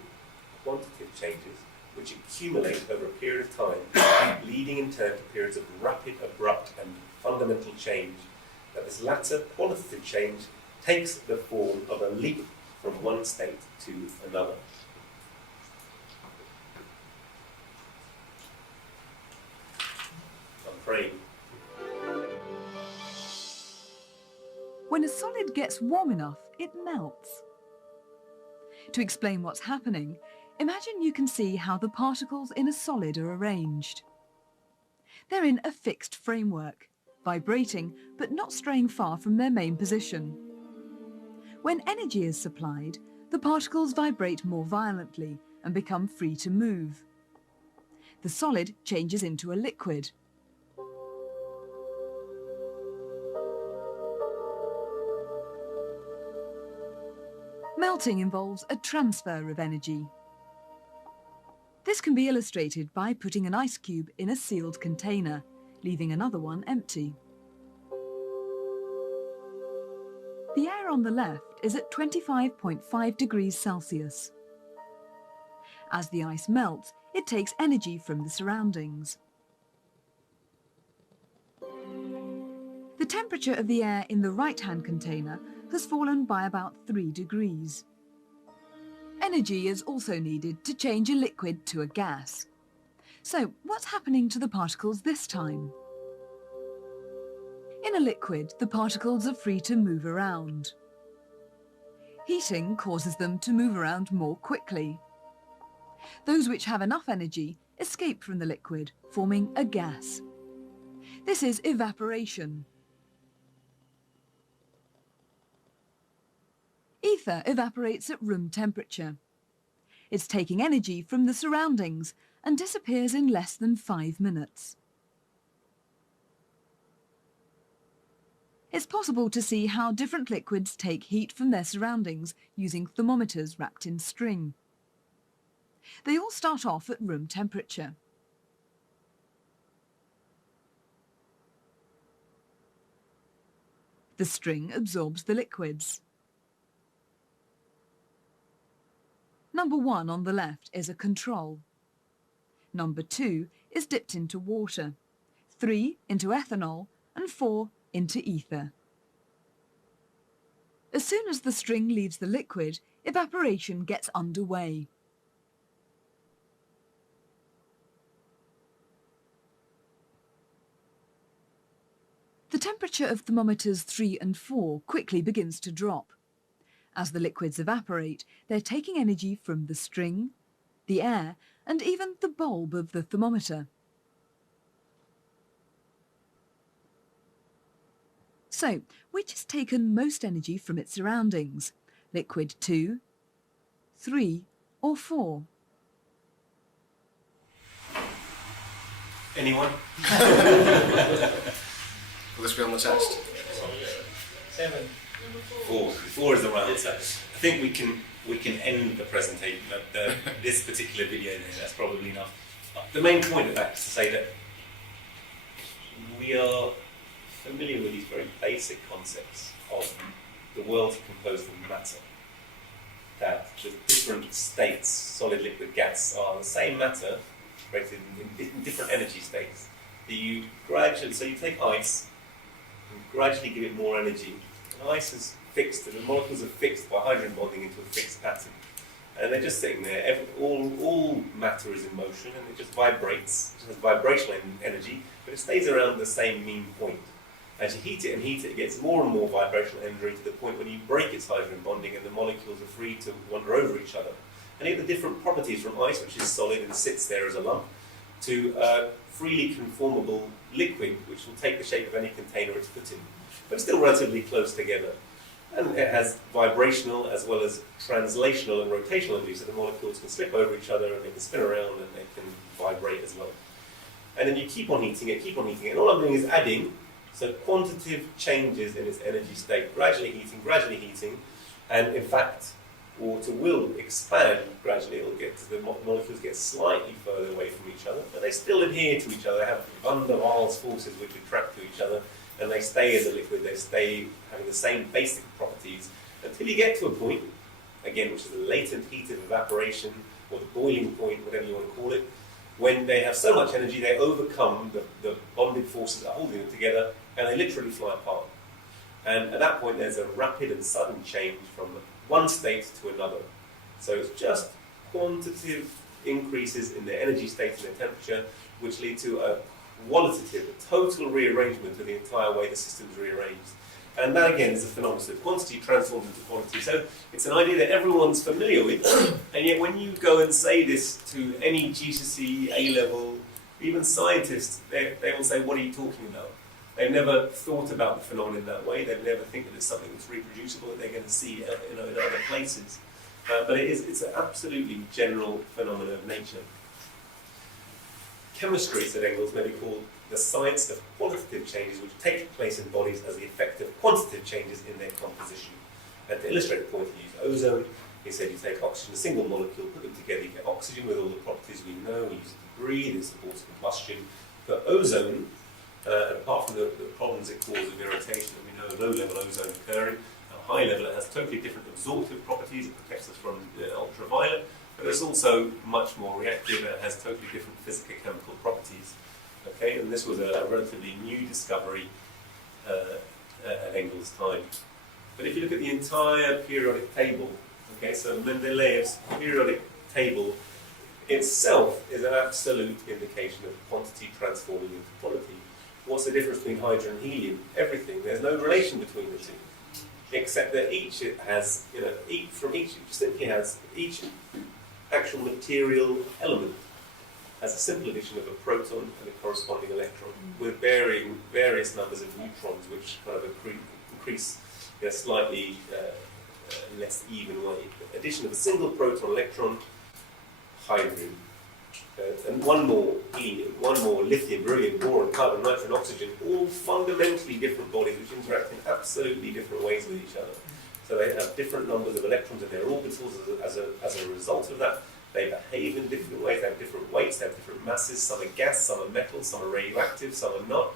quantitative changes which accumulate over a period of time, leading in turn to periods of rapid, abrupt, and fundamental change, that this latter qualitative change takes the form of a leap from one state to another. I'm praying. When a solid gets warm enough, it melts. To explain what's happening, imagine you can see how the particles in a solid are arranged. They're in a fixed framework, vibrating but not straying far from their main position. When energy is supplied, the particles vibrate more violently and become free to move. The solid changes into a liquid. Melting involves a transfer of energy. This can be illustrated by putting an ice cube in a sealed container, leaving another one empty. The air on the left is at 25.5 degrees Celsius. As the ice melts, it takes energy from the surroundings. The temperature of the air in the right-hand container has fallen by about 3 degrees. Energy is also needed to change a liquid to a gas. So, what's happening to the particles this time? In a liquid, the particles are free to move around. Heating causes them to move around more quickly. Those which have enough energy escape from the liquid, forming a gas. This is evaporation. Ether evaporates at room temperature. It's taking energy from the surroundings and disappears in less than 5 minutes. It's possible to see how different liquids take heat from their surroundings using thermometers wrapped in string. They all start off at room temperature. The string absorbs the liquids. Number 1 on the left is a control. Number 2 is dipped into water, 3 into ethanol, and 4 into ether. As soon as the string leaves the liquid, evaporation gets underway. The temperature of thermometers 3 and 4 quickly begins to drop. As the liquids evaporate, they're taking energy from the string, the air, and even the bulb of the thermometer. So, which has taken most energy from its surroundings? Liquid 2, 3 or 4? Anyone? Will this be on the test? 7. 4. 4 is the right answer. I think we can end the presentation of this particular video there. That's probably enough. The main point of that is to say that we are familiar with these very basic concepts of the world composed of matter. That the different states, solid, liquid, gas, are the same matter, created in different energy states. That you gradually, so you take ice and gradually give it more energy. And ice is fixed, and the molecules are fixed by hydrogen bonding into a fixed pattern. And they're just sitting there. All matter is in motion, and it just vibrates. It has vibrational energy, but it stays around the same mean point. As you heat it, it gets more and more vibrational energy to the point when you break its hydrogen bonding and the molecules are free to wander over each other. And you get the different properties from ice, which is solid and sits there as a lump, to freely conformable liquid, which will take the shape of any container it's put in, but still relatively close together. And it has vibrational as well as translational and rotational energy, so the molecules can slip over each other and they can spin around and they can vibrate as well. And then you keep on heating it, and all I'm doing is adding, so quantitative changes in its energy state, gradually heating, and in fact, water will expand gradually. It'll get to the molecules get slightly further away from each other, but they still adhere to each other. They have van der Waals forces which attract to each other, and they stay as a liquid. They stay having the same basic properties until you get to a point, again, which is the latent heat of evaporation, or the boiling point, whatever you want to call it, when they have so much energy they overcome the bonded forces that are holding them together, and they literally fly apart. And at that point there's a rapid and sudden change from one state to another. So it's just quantitative increases in their energy state and their temperature, which lead to a qualitative, a total rearrangement of the entire way the system's rearranged. And that again is a phenomenon. So quantity transforms into quality. So it's an idea that everyone's familiar with, and yet when you go and say this to any GCSE, A-level, even scientists, they will say, what are you talking about? They've never thought about the phenomenon in that way. They've never think that it's something that's reproducible that they're going to see in other places. But it's an absolutely general phenomenon of nature. Chemistry, said Engels, may be called the science of qualitative changes which take place in bodies as the effect of quantitative changes in their composition. And to illustrate the point, he used ozone. He said you take oxygen, a single molecule, put them together, you get oxygen with all the properties we know. We use it to breathe, it supports combustion. But ozone, apart from the problems it causes of irritation, and we know low-level ozone occurring, at a high level it has totally different absorptive properties. It protects us from the ultraviolet, but it's also much more reactive and it has totally different physicochemical properties. Okay, and this was a relatively new discovery at Engels' time. But if you look at the entire periodic table, okay, so Mendeleev's periodic table itself is an absolute indication of quantity transforming into quality. What's the difference between hydrogen and helium? Everything. There's no relation between the two, except that each has, each actual material element has a simple addition of a proton and a corresponding electron, with various numbers of neutrons, which kind of increase in a slightly less even way. The addition of a single proton, electron, hydrogen, and one more helium, one more lithium, beryllium, boron, carbon, nitrogen, oxygen, all fundamentally different bodies which interact in absolutely different ways with each other. So they have different numbers of electrons in their orbitals as a result of that. They behave in different ways, they have different weights, they have different masses, some are gas, some are metal, some are radioactive, some are not.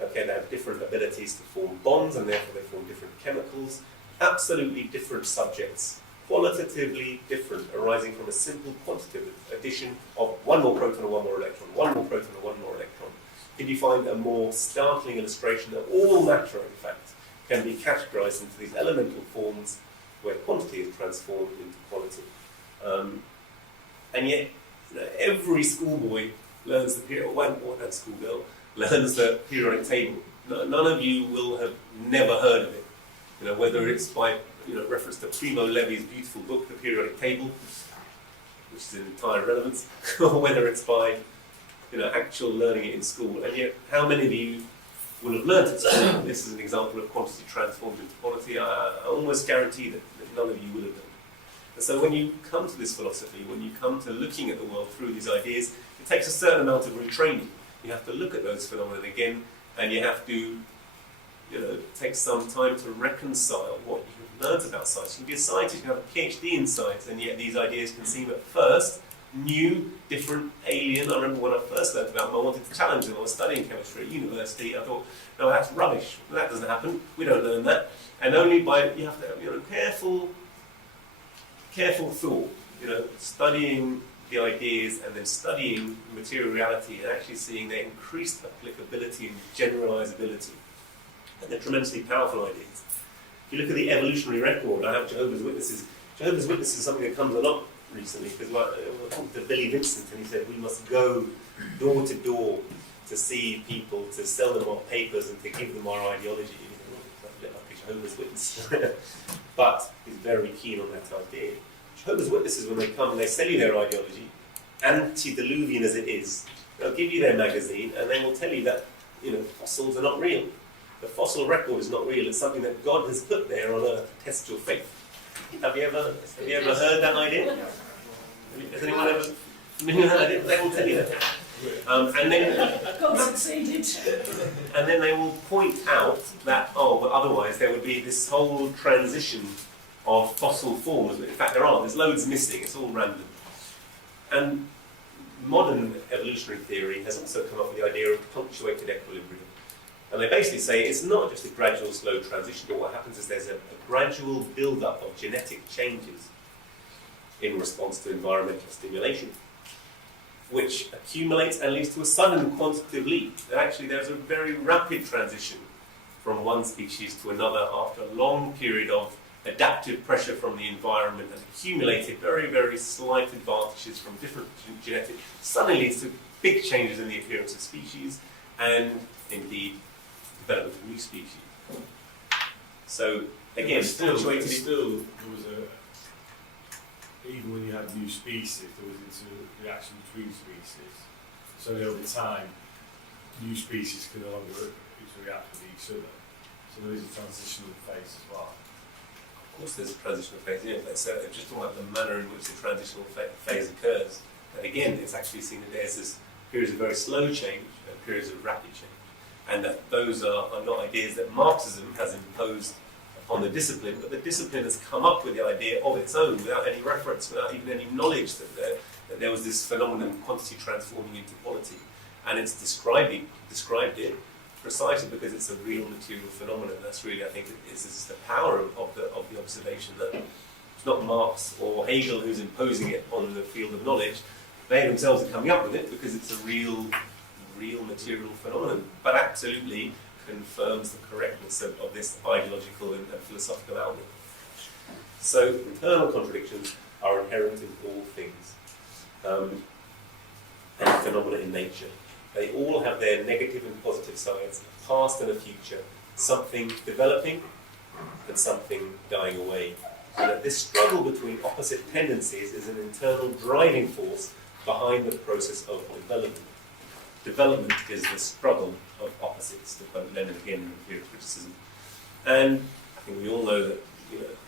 Okay, they have different abilities to form bonds and therefore they form different chemicals. Absolutely different subjects, qualitatively different, arising from a simple quantitative addition of one more proton or one more electron, one more proton or one more electron. Can you find a more startling illustration that all matter, in fact, can be categorized into these elemental forms where quantity is transformed into quality? And yet, every schoolboy learns the periodic, or that schoolgirl learns the periodic table. none of you will have never heard of it. Whether it's by reference to Primo Levi's beautiful book, The Periodic Table, which is in entire relevance, or whether it's by actual learning it in school. And yet, how many of you will have learned it? This is an example of quantity transformed into quality. I almost guarantee that none of you will have done. And so when you come to this philosophy, when you come to looking at the world through these ideas, it takes a certain amount of retraining. You have to look at those phenomena again, and you have to take some time to reconcile what you've learned about science. You can be a scientist, you can have a PhD in science, and yet these ideas can seem at first new, different, alien. I remember when I first learned about them, I wanted to challenge them. I was studying chemistry at university. I thought, no, that's rubbish. That doesn't happen. We don't learn that. And only by, you have to have careful thought, studying the ideas and then studying material reality and actually seeing their increased applicability and generalizability. And they're tremendously powerful ideas. If you look at the evolutionary record, I have Jehovah's Witnesses. Jehovah's Witnesses is something that comes a lot recently, because I talked to Billy Vincent and he said we must go door to door to see people, to sell them our papers and to give them our ideology. A bit like a Jehovah's Witness. But he's very keen on that idea. Jehovah's Witnesses, when they come and they sell you their ideology, antediluvian as it is, they'll give you their magazine and they will tell you that fossils are not real. The fossil record is not real. It's something that God has put there on earth to test your faith. Have you ever heard that idea? Has anyone ever heard it? They will tell you that. And then God succeeded. And then they will point out that but otherwise there would be this whole transition of fossil forms. In fact, there's loads missing. It's all random. And modern evolutionary theory has also come up with the idea of punctuated equilibrium. And they basically say it's not just a gradual, slow transition, but what happens is there's a gradual build-up of genetic changes in response to environmental stimulation, which accumulates and leads to a sudden quantitative leap. Actually, there's a very rapid transition from one species to another after a long period of adaptive pressure from the environment and accumulated very, very slight advantages from different genetics. Suddenly leads to big changes in the appearance of species and, indeed, development of new species. So again, still there was even when you had new species, there was a reaction between species. So over time, new species can no longer interact with each other. So there is a transitional phase as well. Of course, there's a transitional phase. Yeah, let's just talk about the manner in which the transitional phase occurs. And again, it's actually seen that there's this periods of very slow change and periods of rapid change. And that those are not ideas that Marxism has imposed on the discipline, but the discipline has come up with the idea of its own without any reference, without even any knowledge that there was this phenomenon, quantity transforming into quality. And it's described it precisely because it's a real material phenomenon. That's really, I think, is the power of the observation that it's not Marx or Hegel who's imposing it on the field of knowledge. They themselves are coming up with it because it's a real material phenomenon, but absolutely confirms the correctness of this ideological and philosophical outlook. So internal contradictions are inherent in all things and phenomena in nature. They all have their negative and positive sides, a past and a future, something developing and something dying away. And that this struggle between opposite tendencies is an internal driving force behind the process of development. Development is the struggle of opposites, to quote Lenin again in Empirical Criticism. And I think we all know that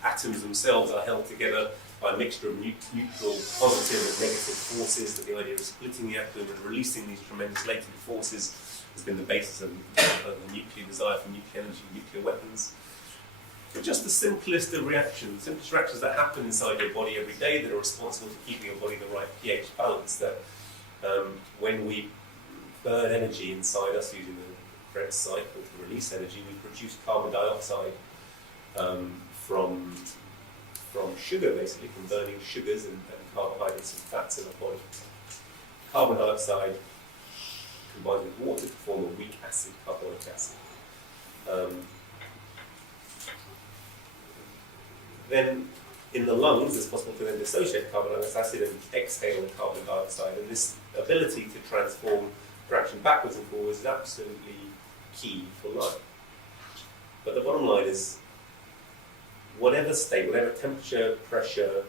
atoms themselves are held together by a mixture of neutral, positive and negative forces, that the idea of splitting the atom and releasing these tremendous latent forces has been the basis of the nuclear desire for nuclear energy, nuclear weapons. But just the simplest of reactions, simplest reactions that happen inside your body every day that are responsible for keeping your body in the right pH balance, that when we burn energy inside us using the Krebs cycle to release energy, we produce carbon dioxide from sugar, basically, from burning sugars and carbohydrates and fats in our body. Carbon dioxide combined with water to form a weak acid, carbonic acid. Then in the lungs, it's possible to then dissociate carbonic acid and exhale carbon dioxide. And this ability to transform fraction backwards and forwards is absolutely key for life. But the bottom line is, whatever state, whatever temperature, pressure,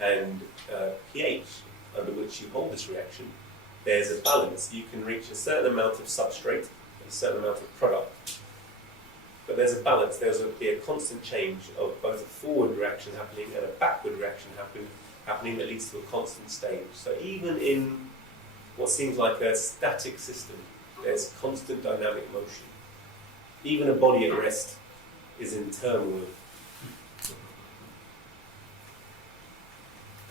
and pH under which you hold this reaction, there's a balance. You can reach a certain amount of substrate, a certain amount of product. But there's a balance. There's be a constant change of both a forward reaction happening and a backward reaction happening that leads to a constant stage. So even in what seems like a static system, there's constant dynamic motion. Even a body at rest is in turmoil.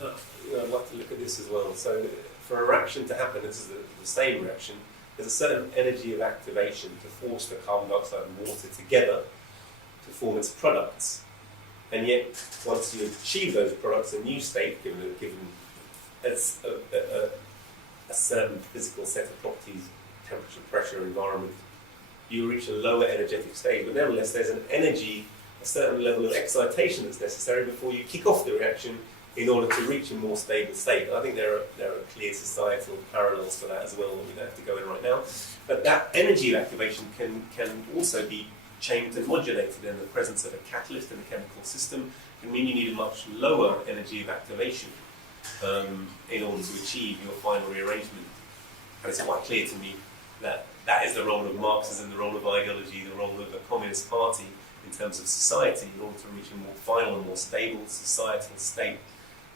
I'd like to look at this as well. So for a reaction to happen, this is the same reaction, there's a certain energy of activation to force the carbon dioxide and water together to form its products. And yet, once you achieve those products, a new state, given a certain physical set of properties, temperature, pressure, environment, you reach a lower energetic state. But nevertheless, there's an energy, a certain level of excitation that's necessary before you kick off the reaction in order to reach a more stable state. I think there are clear societal parallels for that as well, we don't have to go in right now. But that energy of activation can also be changed and modulated in the presence of a catalyst in the chemical system. It can mean you need a much lower energy of activation in order to achieve your final rearrangement. And it's quite clear to me that that is the role of Marxism, the role of ideology, the role of the Communist Party in terms of society, in order to reach a more final and more stable societal state.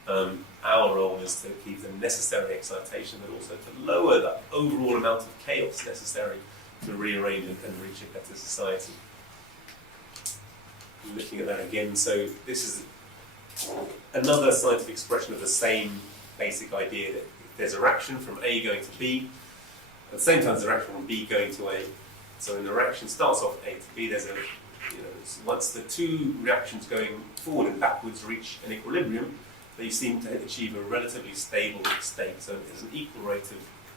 Our role is to keep the necessary excitation, but also to lower the overall amount of chaos necessary to rearrange and reach a better society. Looking at that again, so this is another scientific expression of the same basic idea that there's a reaction from A going to B, at the same time there's a reaction from B going to A. So when the reaction starts off A to B, there's once the two reactions going forward and backwards reach an equilibrium, they seem to achieve a relatively stable state. So there's an equal rate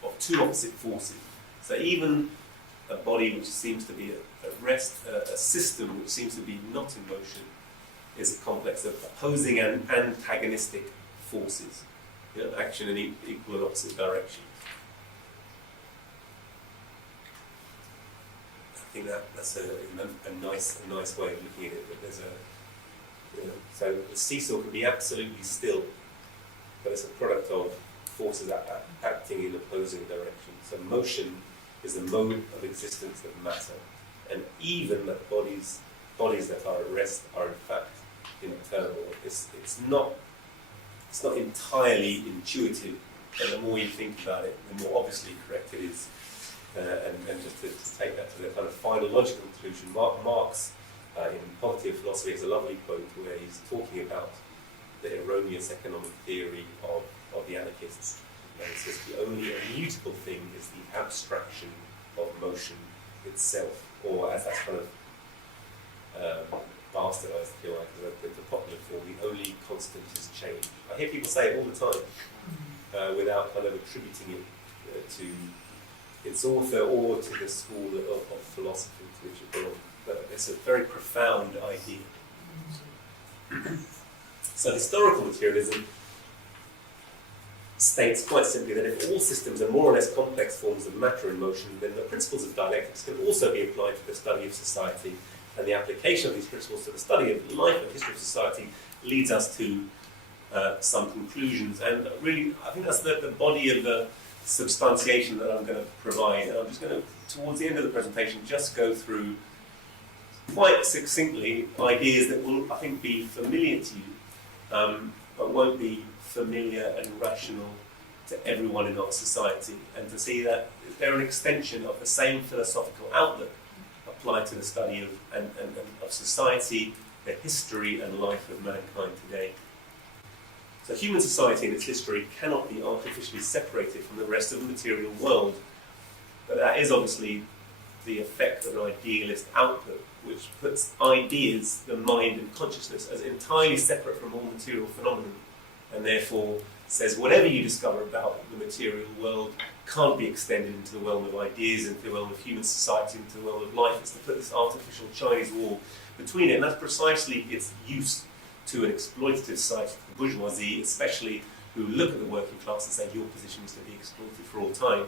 of two opposite forces. So even a body which seems to be at rest, a system which seems to be not in motion, is a complex of opposing and antagonistic forces, action in equal and opposite directions. I think that's a nice way of looking at it. That there's so the seesaw can be absolutely still, but it's a product of forces acting in opposing directions. So motion is the mode of existence of matter, and even that bodies that are at rest are in fact in turmoil. It's not entirely intuitive, and the more you think about it, the more obviously correct it is. And just to take that to the kind of final logical conclusion, Marx in Poverty of Philosophy has a lovely quote where he's talking about the erroneous economic theory of the anarchists. And he says the only immutable thing is the abstraction of motion itself, or as that's kind of bastardized, if you like, the popular form, the only constant is change. I hear people say it all the time without kind of attributing it to its author or to the school of philosophy to which it belongs. But it's a very profound idea. So historical materialism states quite simply that if all systems are more or less complex forms of matter in motion, then the principles of dialectics can also be applied to the study of society, and the application of these principles to the study of life and history of society leads us to some conclusions. And really, I think that's the body of the substantiation that I'm going to provide. And I'm just going to, towards the end of the presentation, just go through quite succinctly ideas that will, I think, be familiar to you, but won't be familiar and rational to everyone in our society, and to see that they're an extension of the same philosophical outlook applied to the study of society, the history and life of mankind today. So human society and its history cannot be artificially separated from the rest of the material world, but that is obviously the effect of an idealist output, which puts ideas, the mind and consciousness, as entirely separate from all material phenomena, and therefore says whatever you discover about the material world can't be extended into the realm of ideas, into the realm of human society, into the realm of life. It's to put this artificial Chinese wall between it, and that's precisely its use to an exploitative society, the bourgeoisie especially, who look at the working class and say your position is to be exploited for all time.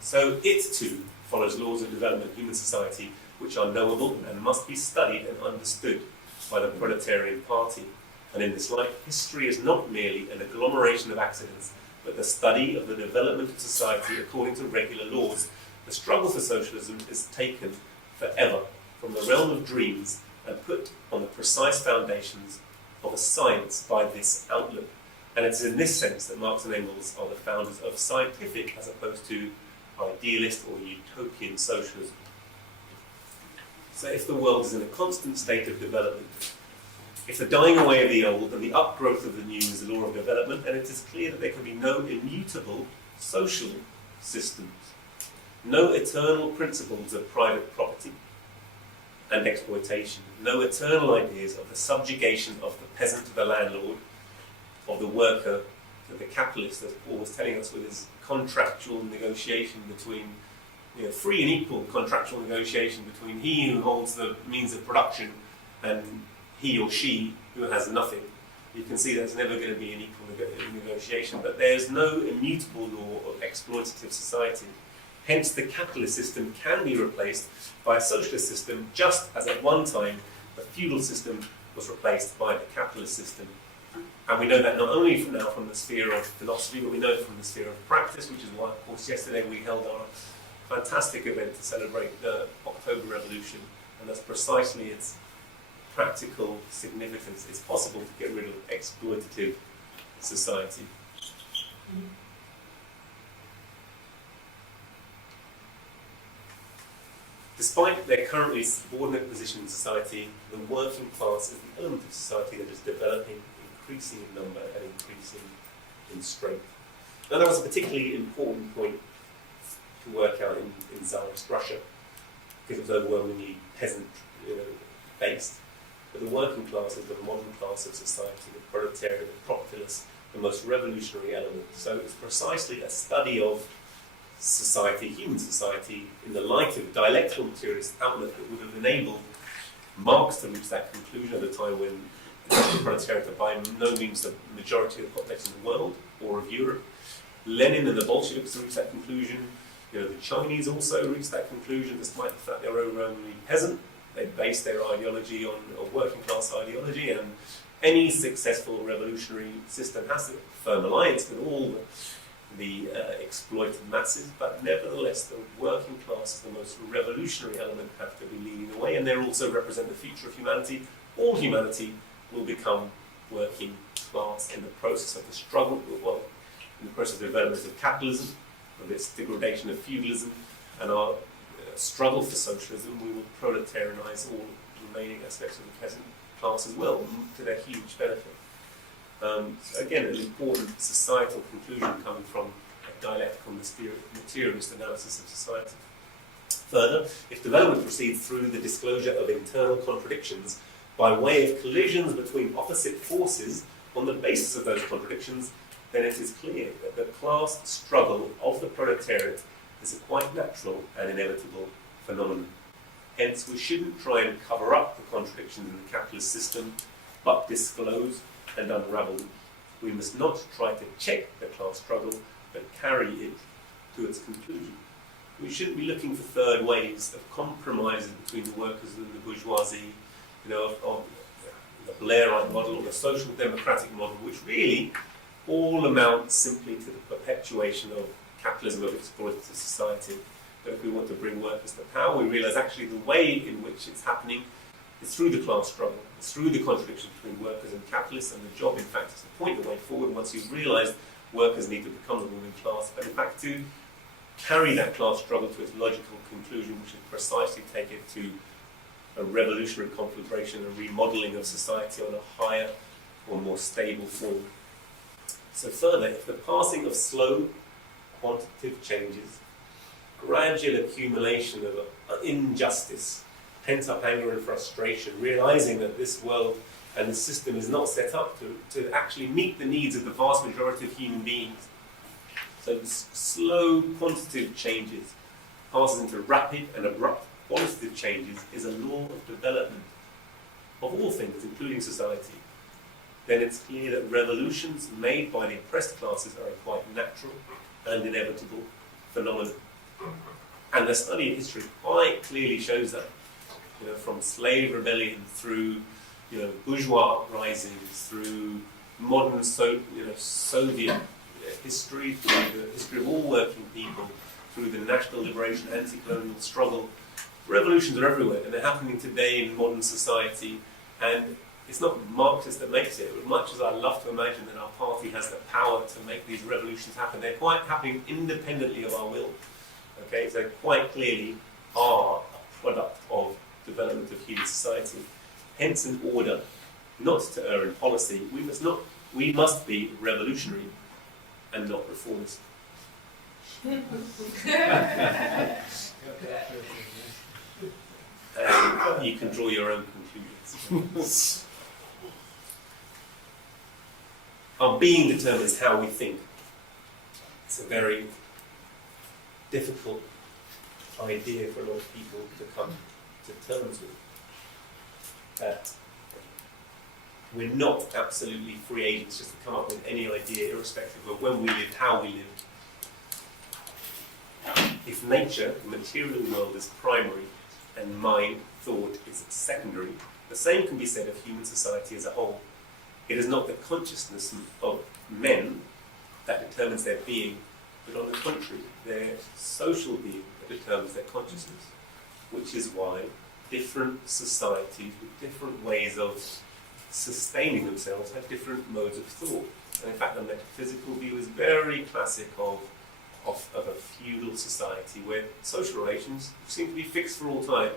So it too follows laws of development in human society which are knowable and must be studied and understood by the proletarian party. And in this light, history is not merely an agglomeration of accidents, but the study of the development of society according to regular laws. The struggle for socialism is taken forever from the realm of dreams and put on the precise foundations of a science by this outlook. And it's in this sense that Marx and Engels are the founders of scientific as opposed to idealist or utopian socialism. So if the world is in a constant state of development, if the dying away of the old and the upgrowth of the new is the law of development, then it is clear that there can be no immutable social systems, no eternal principles of private property and exploitation, no eternal ideas of the subjugation of the peasant to the landlord, of the worker to the capitalist, as Paul was telling us with his contractual negotiation between, free and equal contractual negotiation between he who holds the means of production and he or she who has nothing. You can see there's never going to be an equal negotiation, but there's no immutable law of exploitative society. Hence, the capitalist system can be replaced by a socialist system, just as at one time the feudal system was replaced by the capitalist system. And we know that not only from the sphere of philosophy, but we know it from the sphere of practice, which is why, of course, yesterday we held our fantastic event to celebrate the October Revolution, and that's precisely its practical significance. It's possible to get rid of exploitative society. Despite their currently subordinate position in society, the working class is the element of society that is developing, increasing in number and increasing in strength. Now that was a particularly important point to work out in Tsarist Russia, because it was overwhelmingly peasant-based. But the working class is the modern class of society, the proletariat, the populace, the most revolutionary element. So it's precisely a study of society, human society, in the light of dialectical materialist outlook that would have enabled Marx to reach that conclusion at a time when the proletariat are by no means the majority of the population of the world or of Europe. Lenin and the Bolsheviks reached that conclusion. The Chinese also reached that conclusion, despite the fact they were overwhelmingly peasant. They based their ideology on a working class ideology, and any successful revolutionary system has a firm alliance with all the exploited masses, but nevertheless the working class is the most revolutionary element, have to be leading the way, and they also represent the future of humanity. All humanity will become working class in the process of the struggle, in the process of the development of capitalism, of its degradation of feudalism, and our struggle for socialism. We will proletarianize all remaining aspects of the peasant class as well, to their huge benefit. So again, an important societal conclusion coming from a dialectical materialist analysis of society. Further, if development proceeds through the disclosure of internal contradictions by way of collisions between opposite forces on the basis of those contradictions, then it is clear that the class struggle of the proletariat is a quite natural and inevitable phenomenon. Hence, we shouldn't try and cover up the contradictions in the capitalist system, but disclose and unravel them. We must not try to check the class struggle, but carry it to its conclusion. We shouldn't be looking for third ways of compromising between the workers and the bourgeoisie, of the Blairite model or the social democratic model, which really all amount simply to the perpetuation of capitalism, of exploitative society. But if we want to bring workers to power, we realise actually the way in which it's happening is through the class struggle. It's through the contradiction between workers and capitalists, and the job, in fact, is to point the way forward once you've realised workers need to become the ruling class, but in fact to carry that class struggle to its logical conclusion, which is precisely take it to a revolutionary conflagration, a remodelling of society on a higher or more stable form. So further, if the passing of slow quantitative changes, gradual accumulation of injustice, pent-up anger and frustration, realising that this world and the system is not set up to actually meet the needs of the vast majority of human beings. So slow quantitative changes passes into rapid and abrupt qualitative changes is a law of development of all things, including society. Then it's clear that revolutions made by the oppressed classes are a quite natural and inevitable phenomenon. And the study of history quite clearly shows that. You know, from slave rebellion through, you know, bourgeois risings, through modern Soviet history, through the history of all working people, through the national liberation, anti-colonial struggle. Revolutions are everywhere, and they're happening today in modern society. And it's not Marxist that makes it. As much as I love to imagine that our party has the power to make these revolutions happen, they're quite happening independently of our will. Okay, so quite clearly are a product of development of human society. Hence, in order not to err in policy, we must be revolutionary and not reformist. You can draw your own conclusions. Our being determines how we think. It's a very difficult idea for a lot of people to come to terms with. That we're not absolutely free agents just to come up with any idea, irrespective of when we lived, how we lived. If nature, the material world, is primary and mind, thought, is secondary, the same can be said of human society as a whole. It is not the consciousness of men that determines their being, but on the contrary, their social being that determines their consciousness, which is why different societies with different ways of sustaining themselves have different modes of thought. And in fact, the metaphysical view is very classic of a feudal society where social relations seem to be fixed for all time.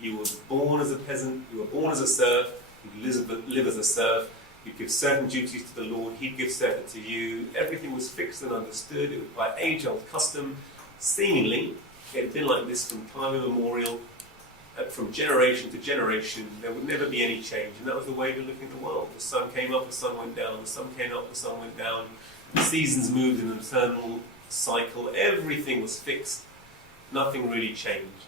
You were born as a peasant, you were born as a serf, you live as a serf, you give certain duties to the Lord, he'd give certain to you. Everything was fixed and understood. It was by age-old custom. Seemingly, it had been like this from time immemorial, from generation to generation. There would never be any change, and that was the way to look at the world. The sun came up, the sun went down, the sun came up, the sun went down. The seasons moved in an eternal cycle. Everything was fixed. Nothing really changed.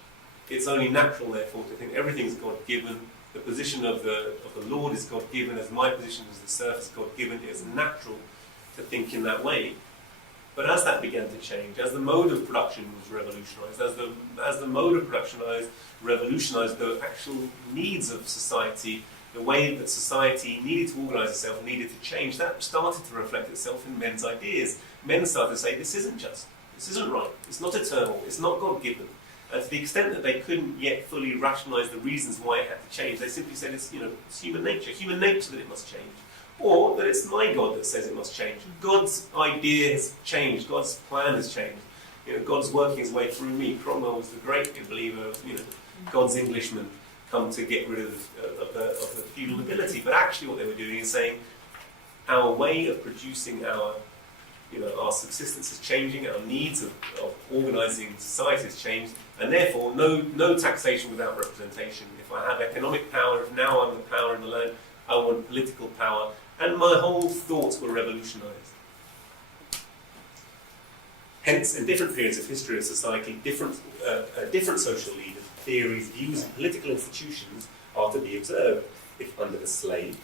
It's only natural, therefore, to think everything's God-given. The position of the Lord is God-given, as my position as the serf is God-given. It's natural to think in that way. But as that began to change, as the mode of production was revolutionized, as the mode of production revolutionized the actual needs of society, the way that society needed to organize itself, needed to change, that started to reflect itself in men's ideas. Men started to say, this isn't just, this isn't right, it's not eternal, it's not God-given. And to the extent that they couldn't yet fully rationalize the reasons why it had to change, they simply said it's human nature that it must change. Or that it's my God that says it must change. God's idea has changed, God's plan has changed. God's working his way through me. Cromwell was the great believer of God's Englishmen come to get rid of the feudal nobility. But actually what they were doing is saying our way of producing our subsistence is changing, our needs of organising society has changed, and therefore no taxation without representation. If I have economic power, if now I'm the power in the land, I want political power, and my whole thoughts were revolutionised. Hence, in different periods of history of society, different social leaders, theories, views, and political institutions are to be observed. If under the slave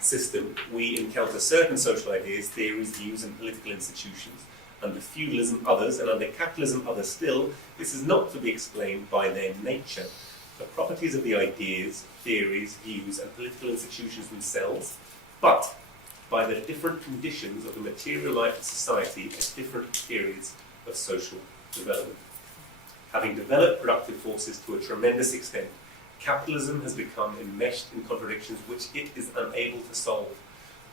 system we encounter certain social ideas, theories, views, and political institutions, under feudalism others, and under capitalism others still, this is not to be explained by their nature. The properties of the ideas, theories, views, and political institutions themselves, but by the different conditions of the material life of society at different periods of social development. Having developed productive forces to a tremendous extent, capitalism has become enmeshed in contradictions which it is unable to solve.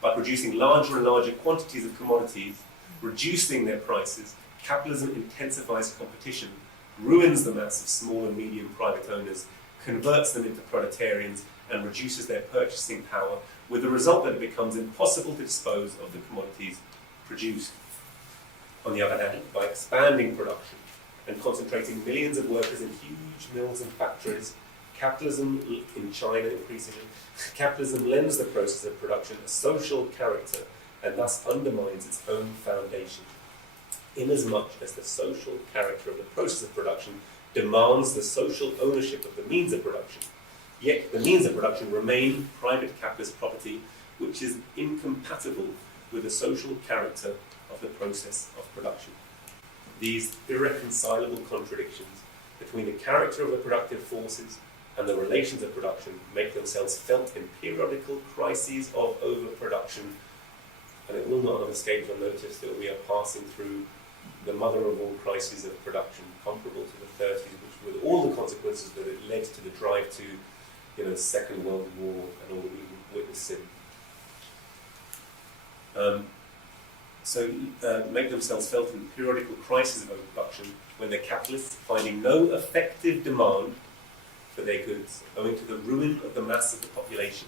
By producing larger and larger quantities of commodities, reducing their prices, capitalism intensifies competition, ruins the mass of small and medium private owners, converts them into proletarians, and reduces their purchasing power, with the result that it becomes impossible to dispose of the commodities produced. On the other hand, by expanding production and concentrating millions of workers in huge mills and factories, capitalism, in China increasingly, capitalism lends the process of production a social character and thus undermines its own foundation. Inasmuch as the social character of the process of production demands the social ownership of the means of production, yet the means of production remain private capitalist property, which is incompatible with the social character of the process of production. These irreconcilable contradictions between the character of the productive forces and the relations of production make themselves felt in periodical crises of overproduction. And it will not have escaped your notice that we are passing through the mother of all crises of production, comparable to the 30s, which with all the consequences that it led to the drive to, the Second World War and all that we witnessed since. Make themselves felt in periodical crises of overproduction when the capitalists, finding no effective demand for their goods, owing to the ruin of the mass of the population,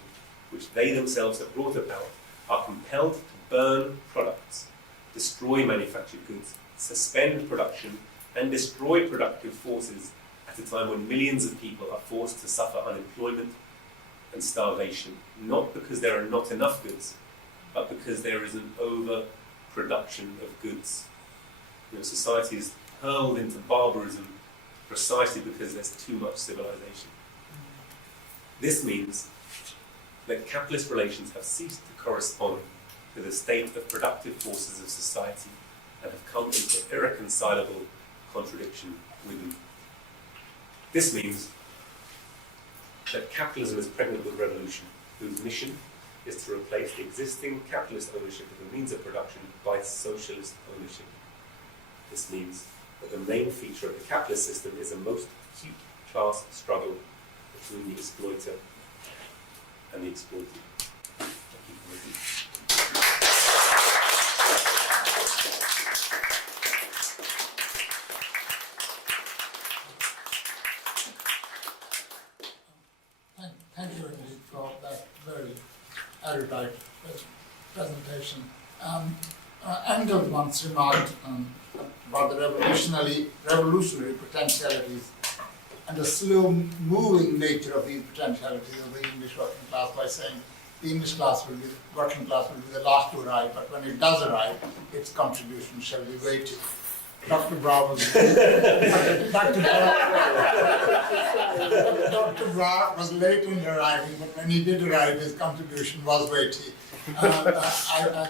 which they themselves have brought about, are compelled to burn products, destroy manufactured goods, suspend production, and destroy productive forces at a time when millions of people are forced to suffer unemployment and starvation, not because there are not enough goods, but because there is an overproduction of goods. Society is hurled into barbarism precisely because there's too much civilization. This means that capitalist relations have ceased to correspond to the state of productive forces of society and have come into irreconcilable contradiction with them. This means that capitalism is pregnant with revolution, whose mission is to replace the existing capitalist ownership of the means of production by socialist ownership. This means that the main feature of the capitalist system is a most acute class struggle between the exploiter and the exploited. Thank you for listening. Thank you indeed for that very erudite presentation. Engels once remarked about the revolutionary potentialities and the slow-moving nature of these potentialities of the English working class by saying the English working class will be the last to arrive, but when it does arrive, its contribution shall be weighty. Dr. Brown was Dr. Brown was late in arriving, but when he did arrive, his contribution was weighty. I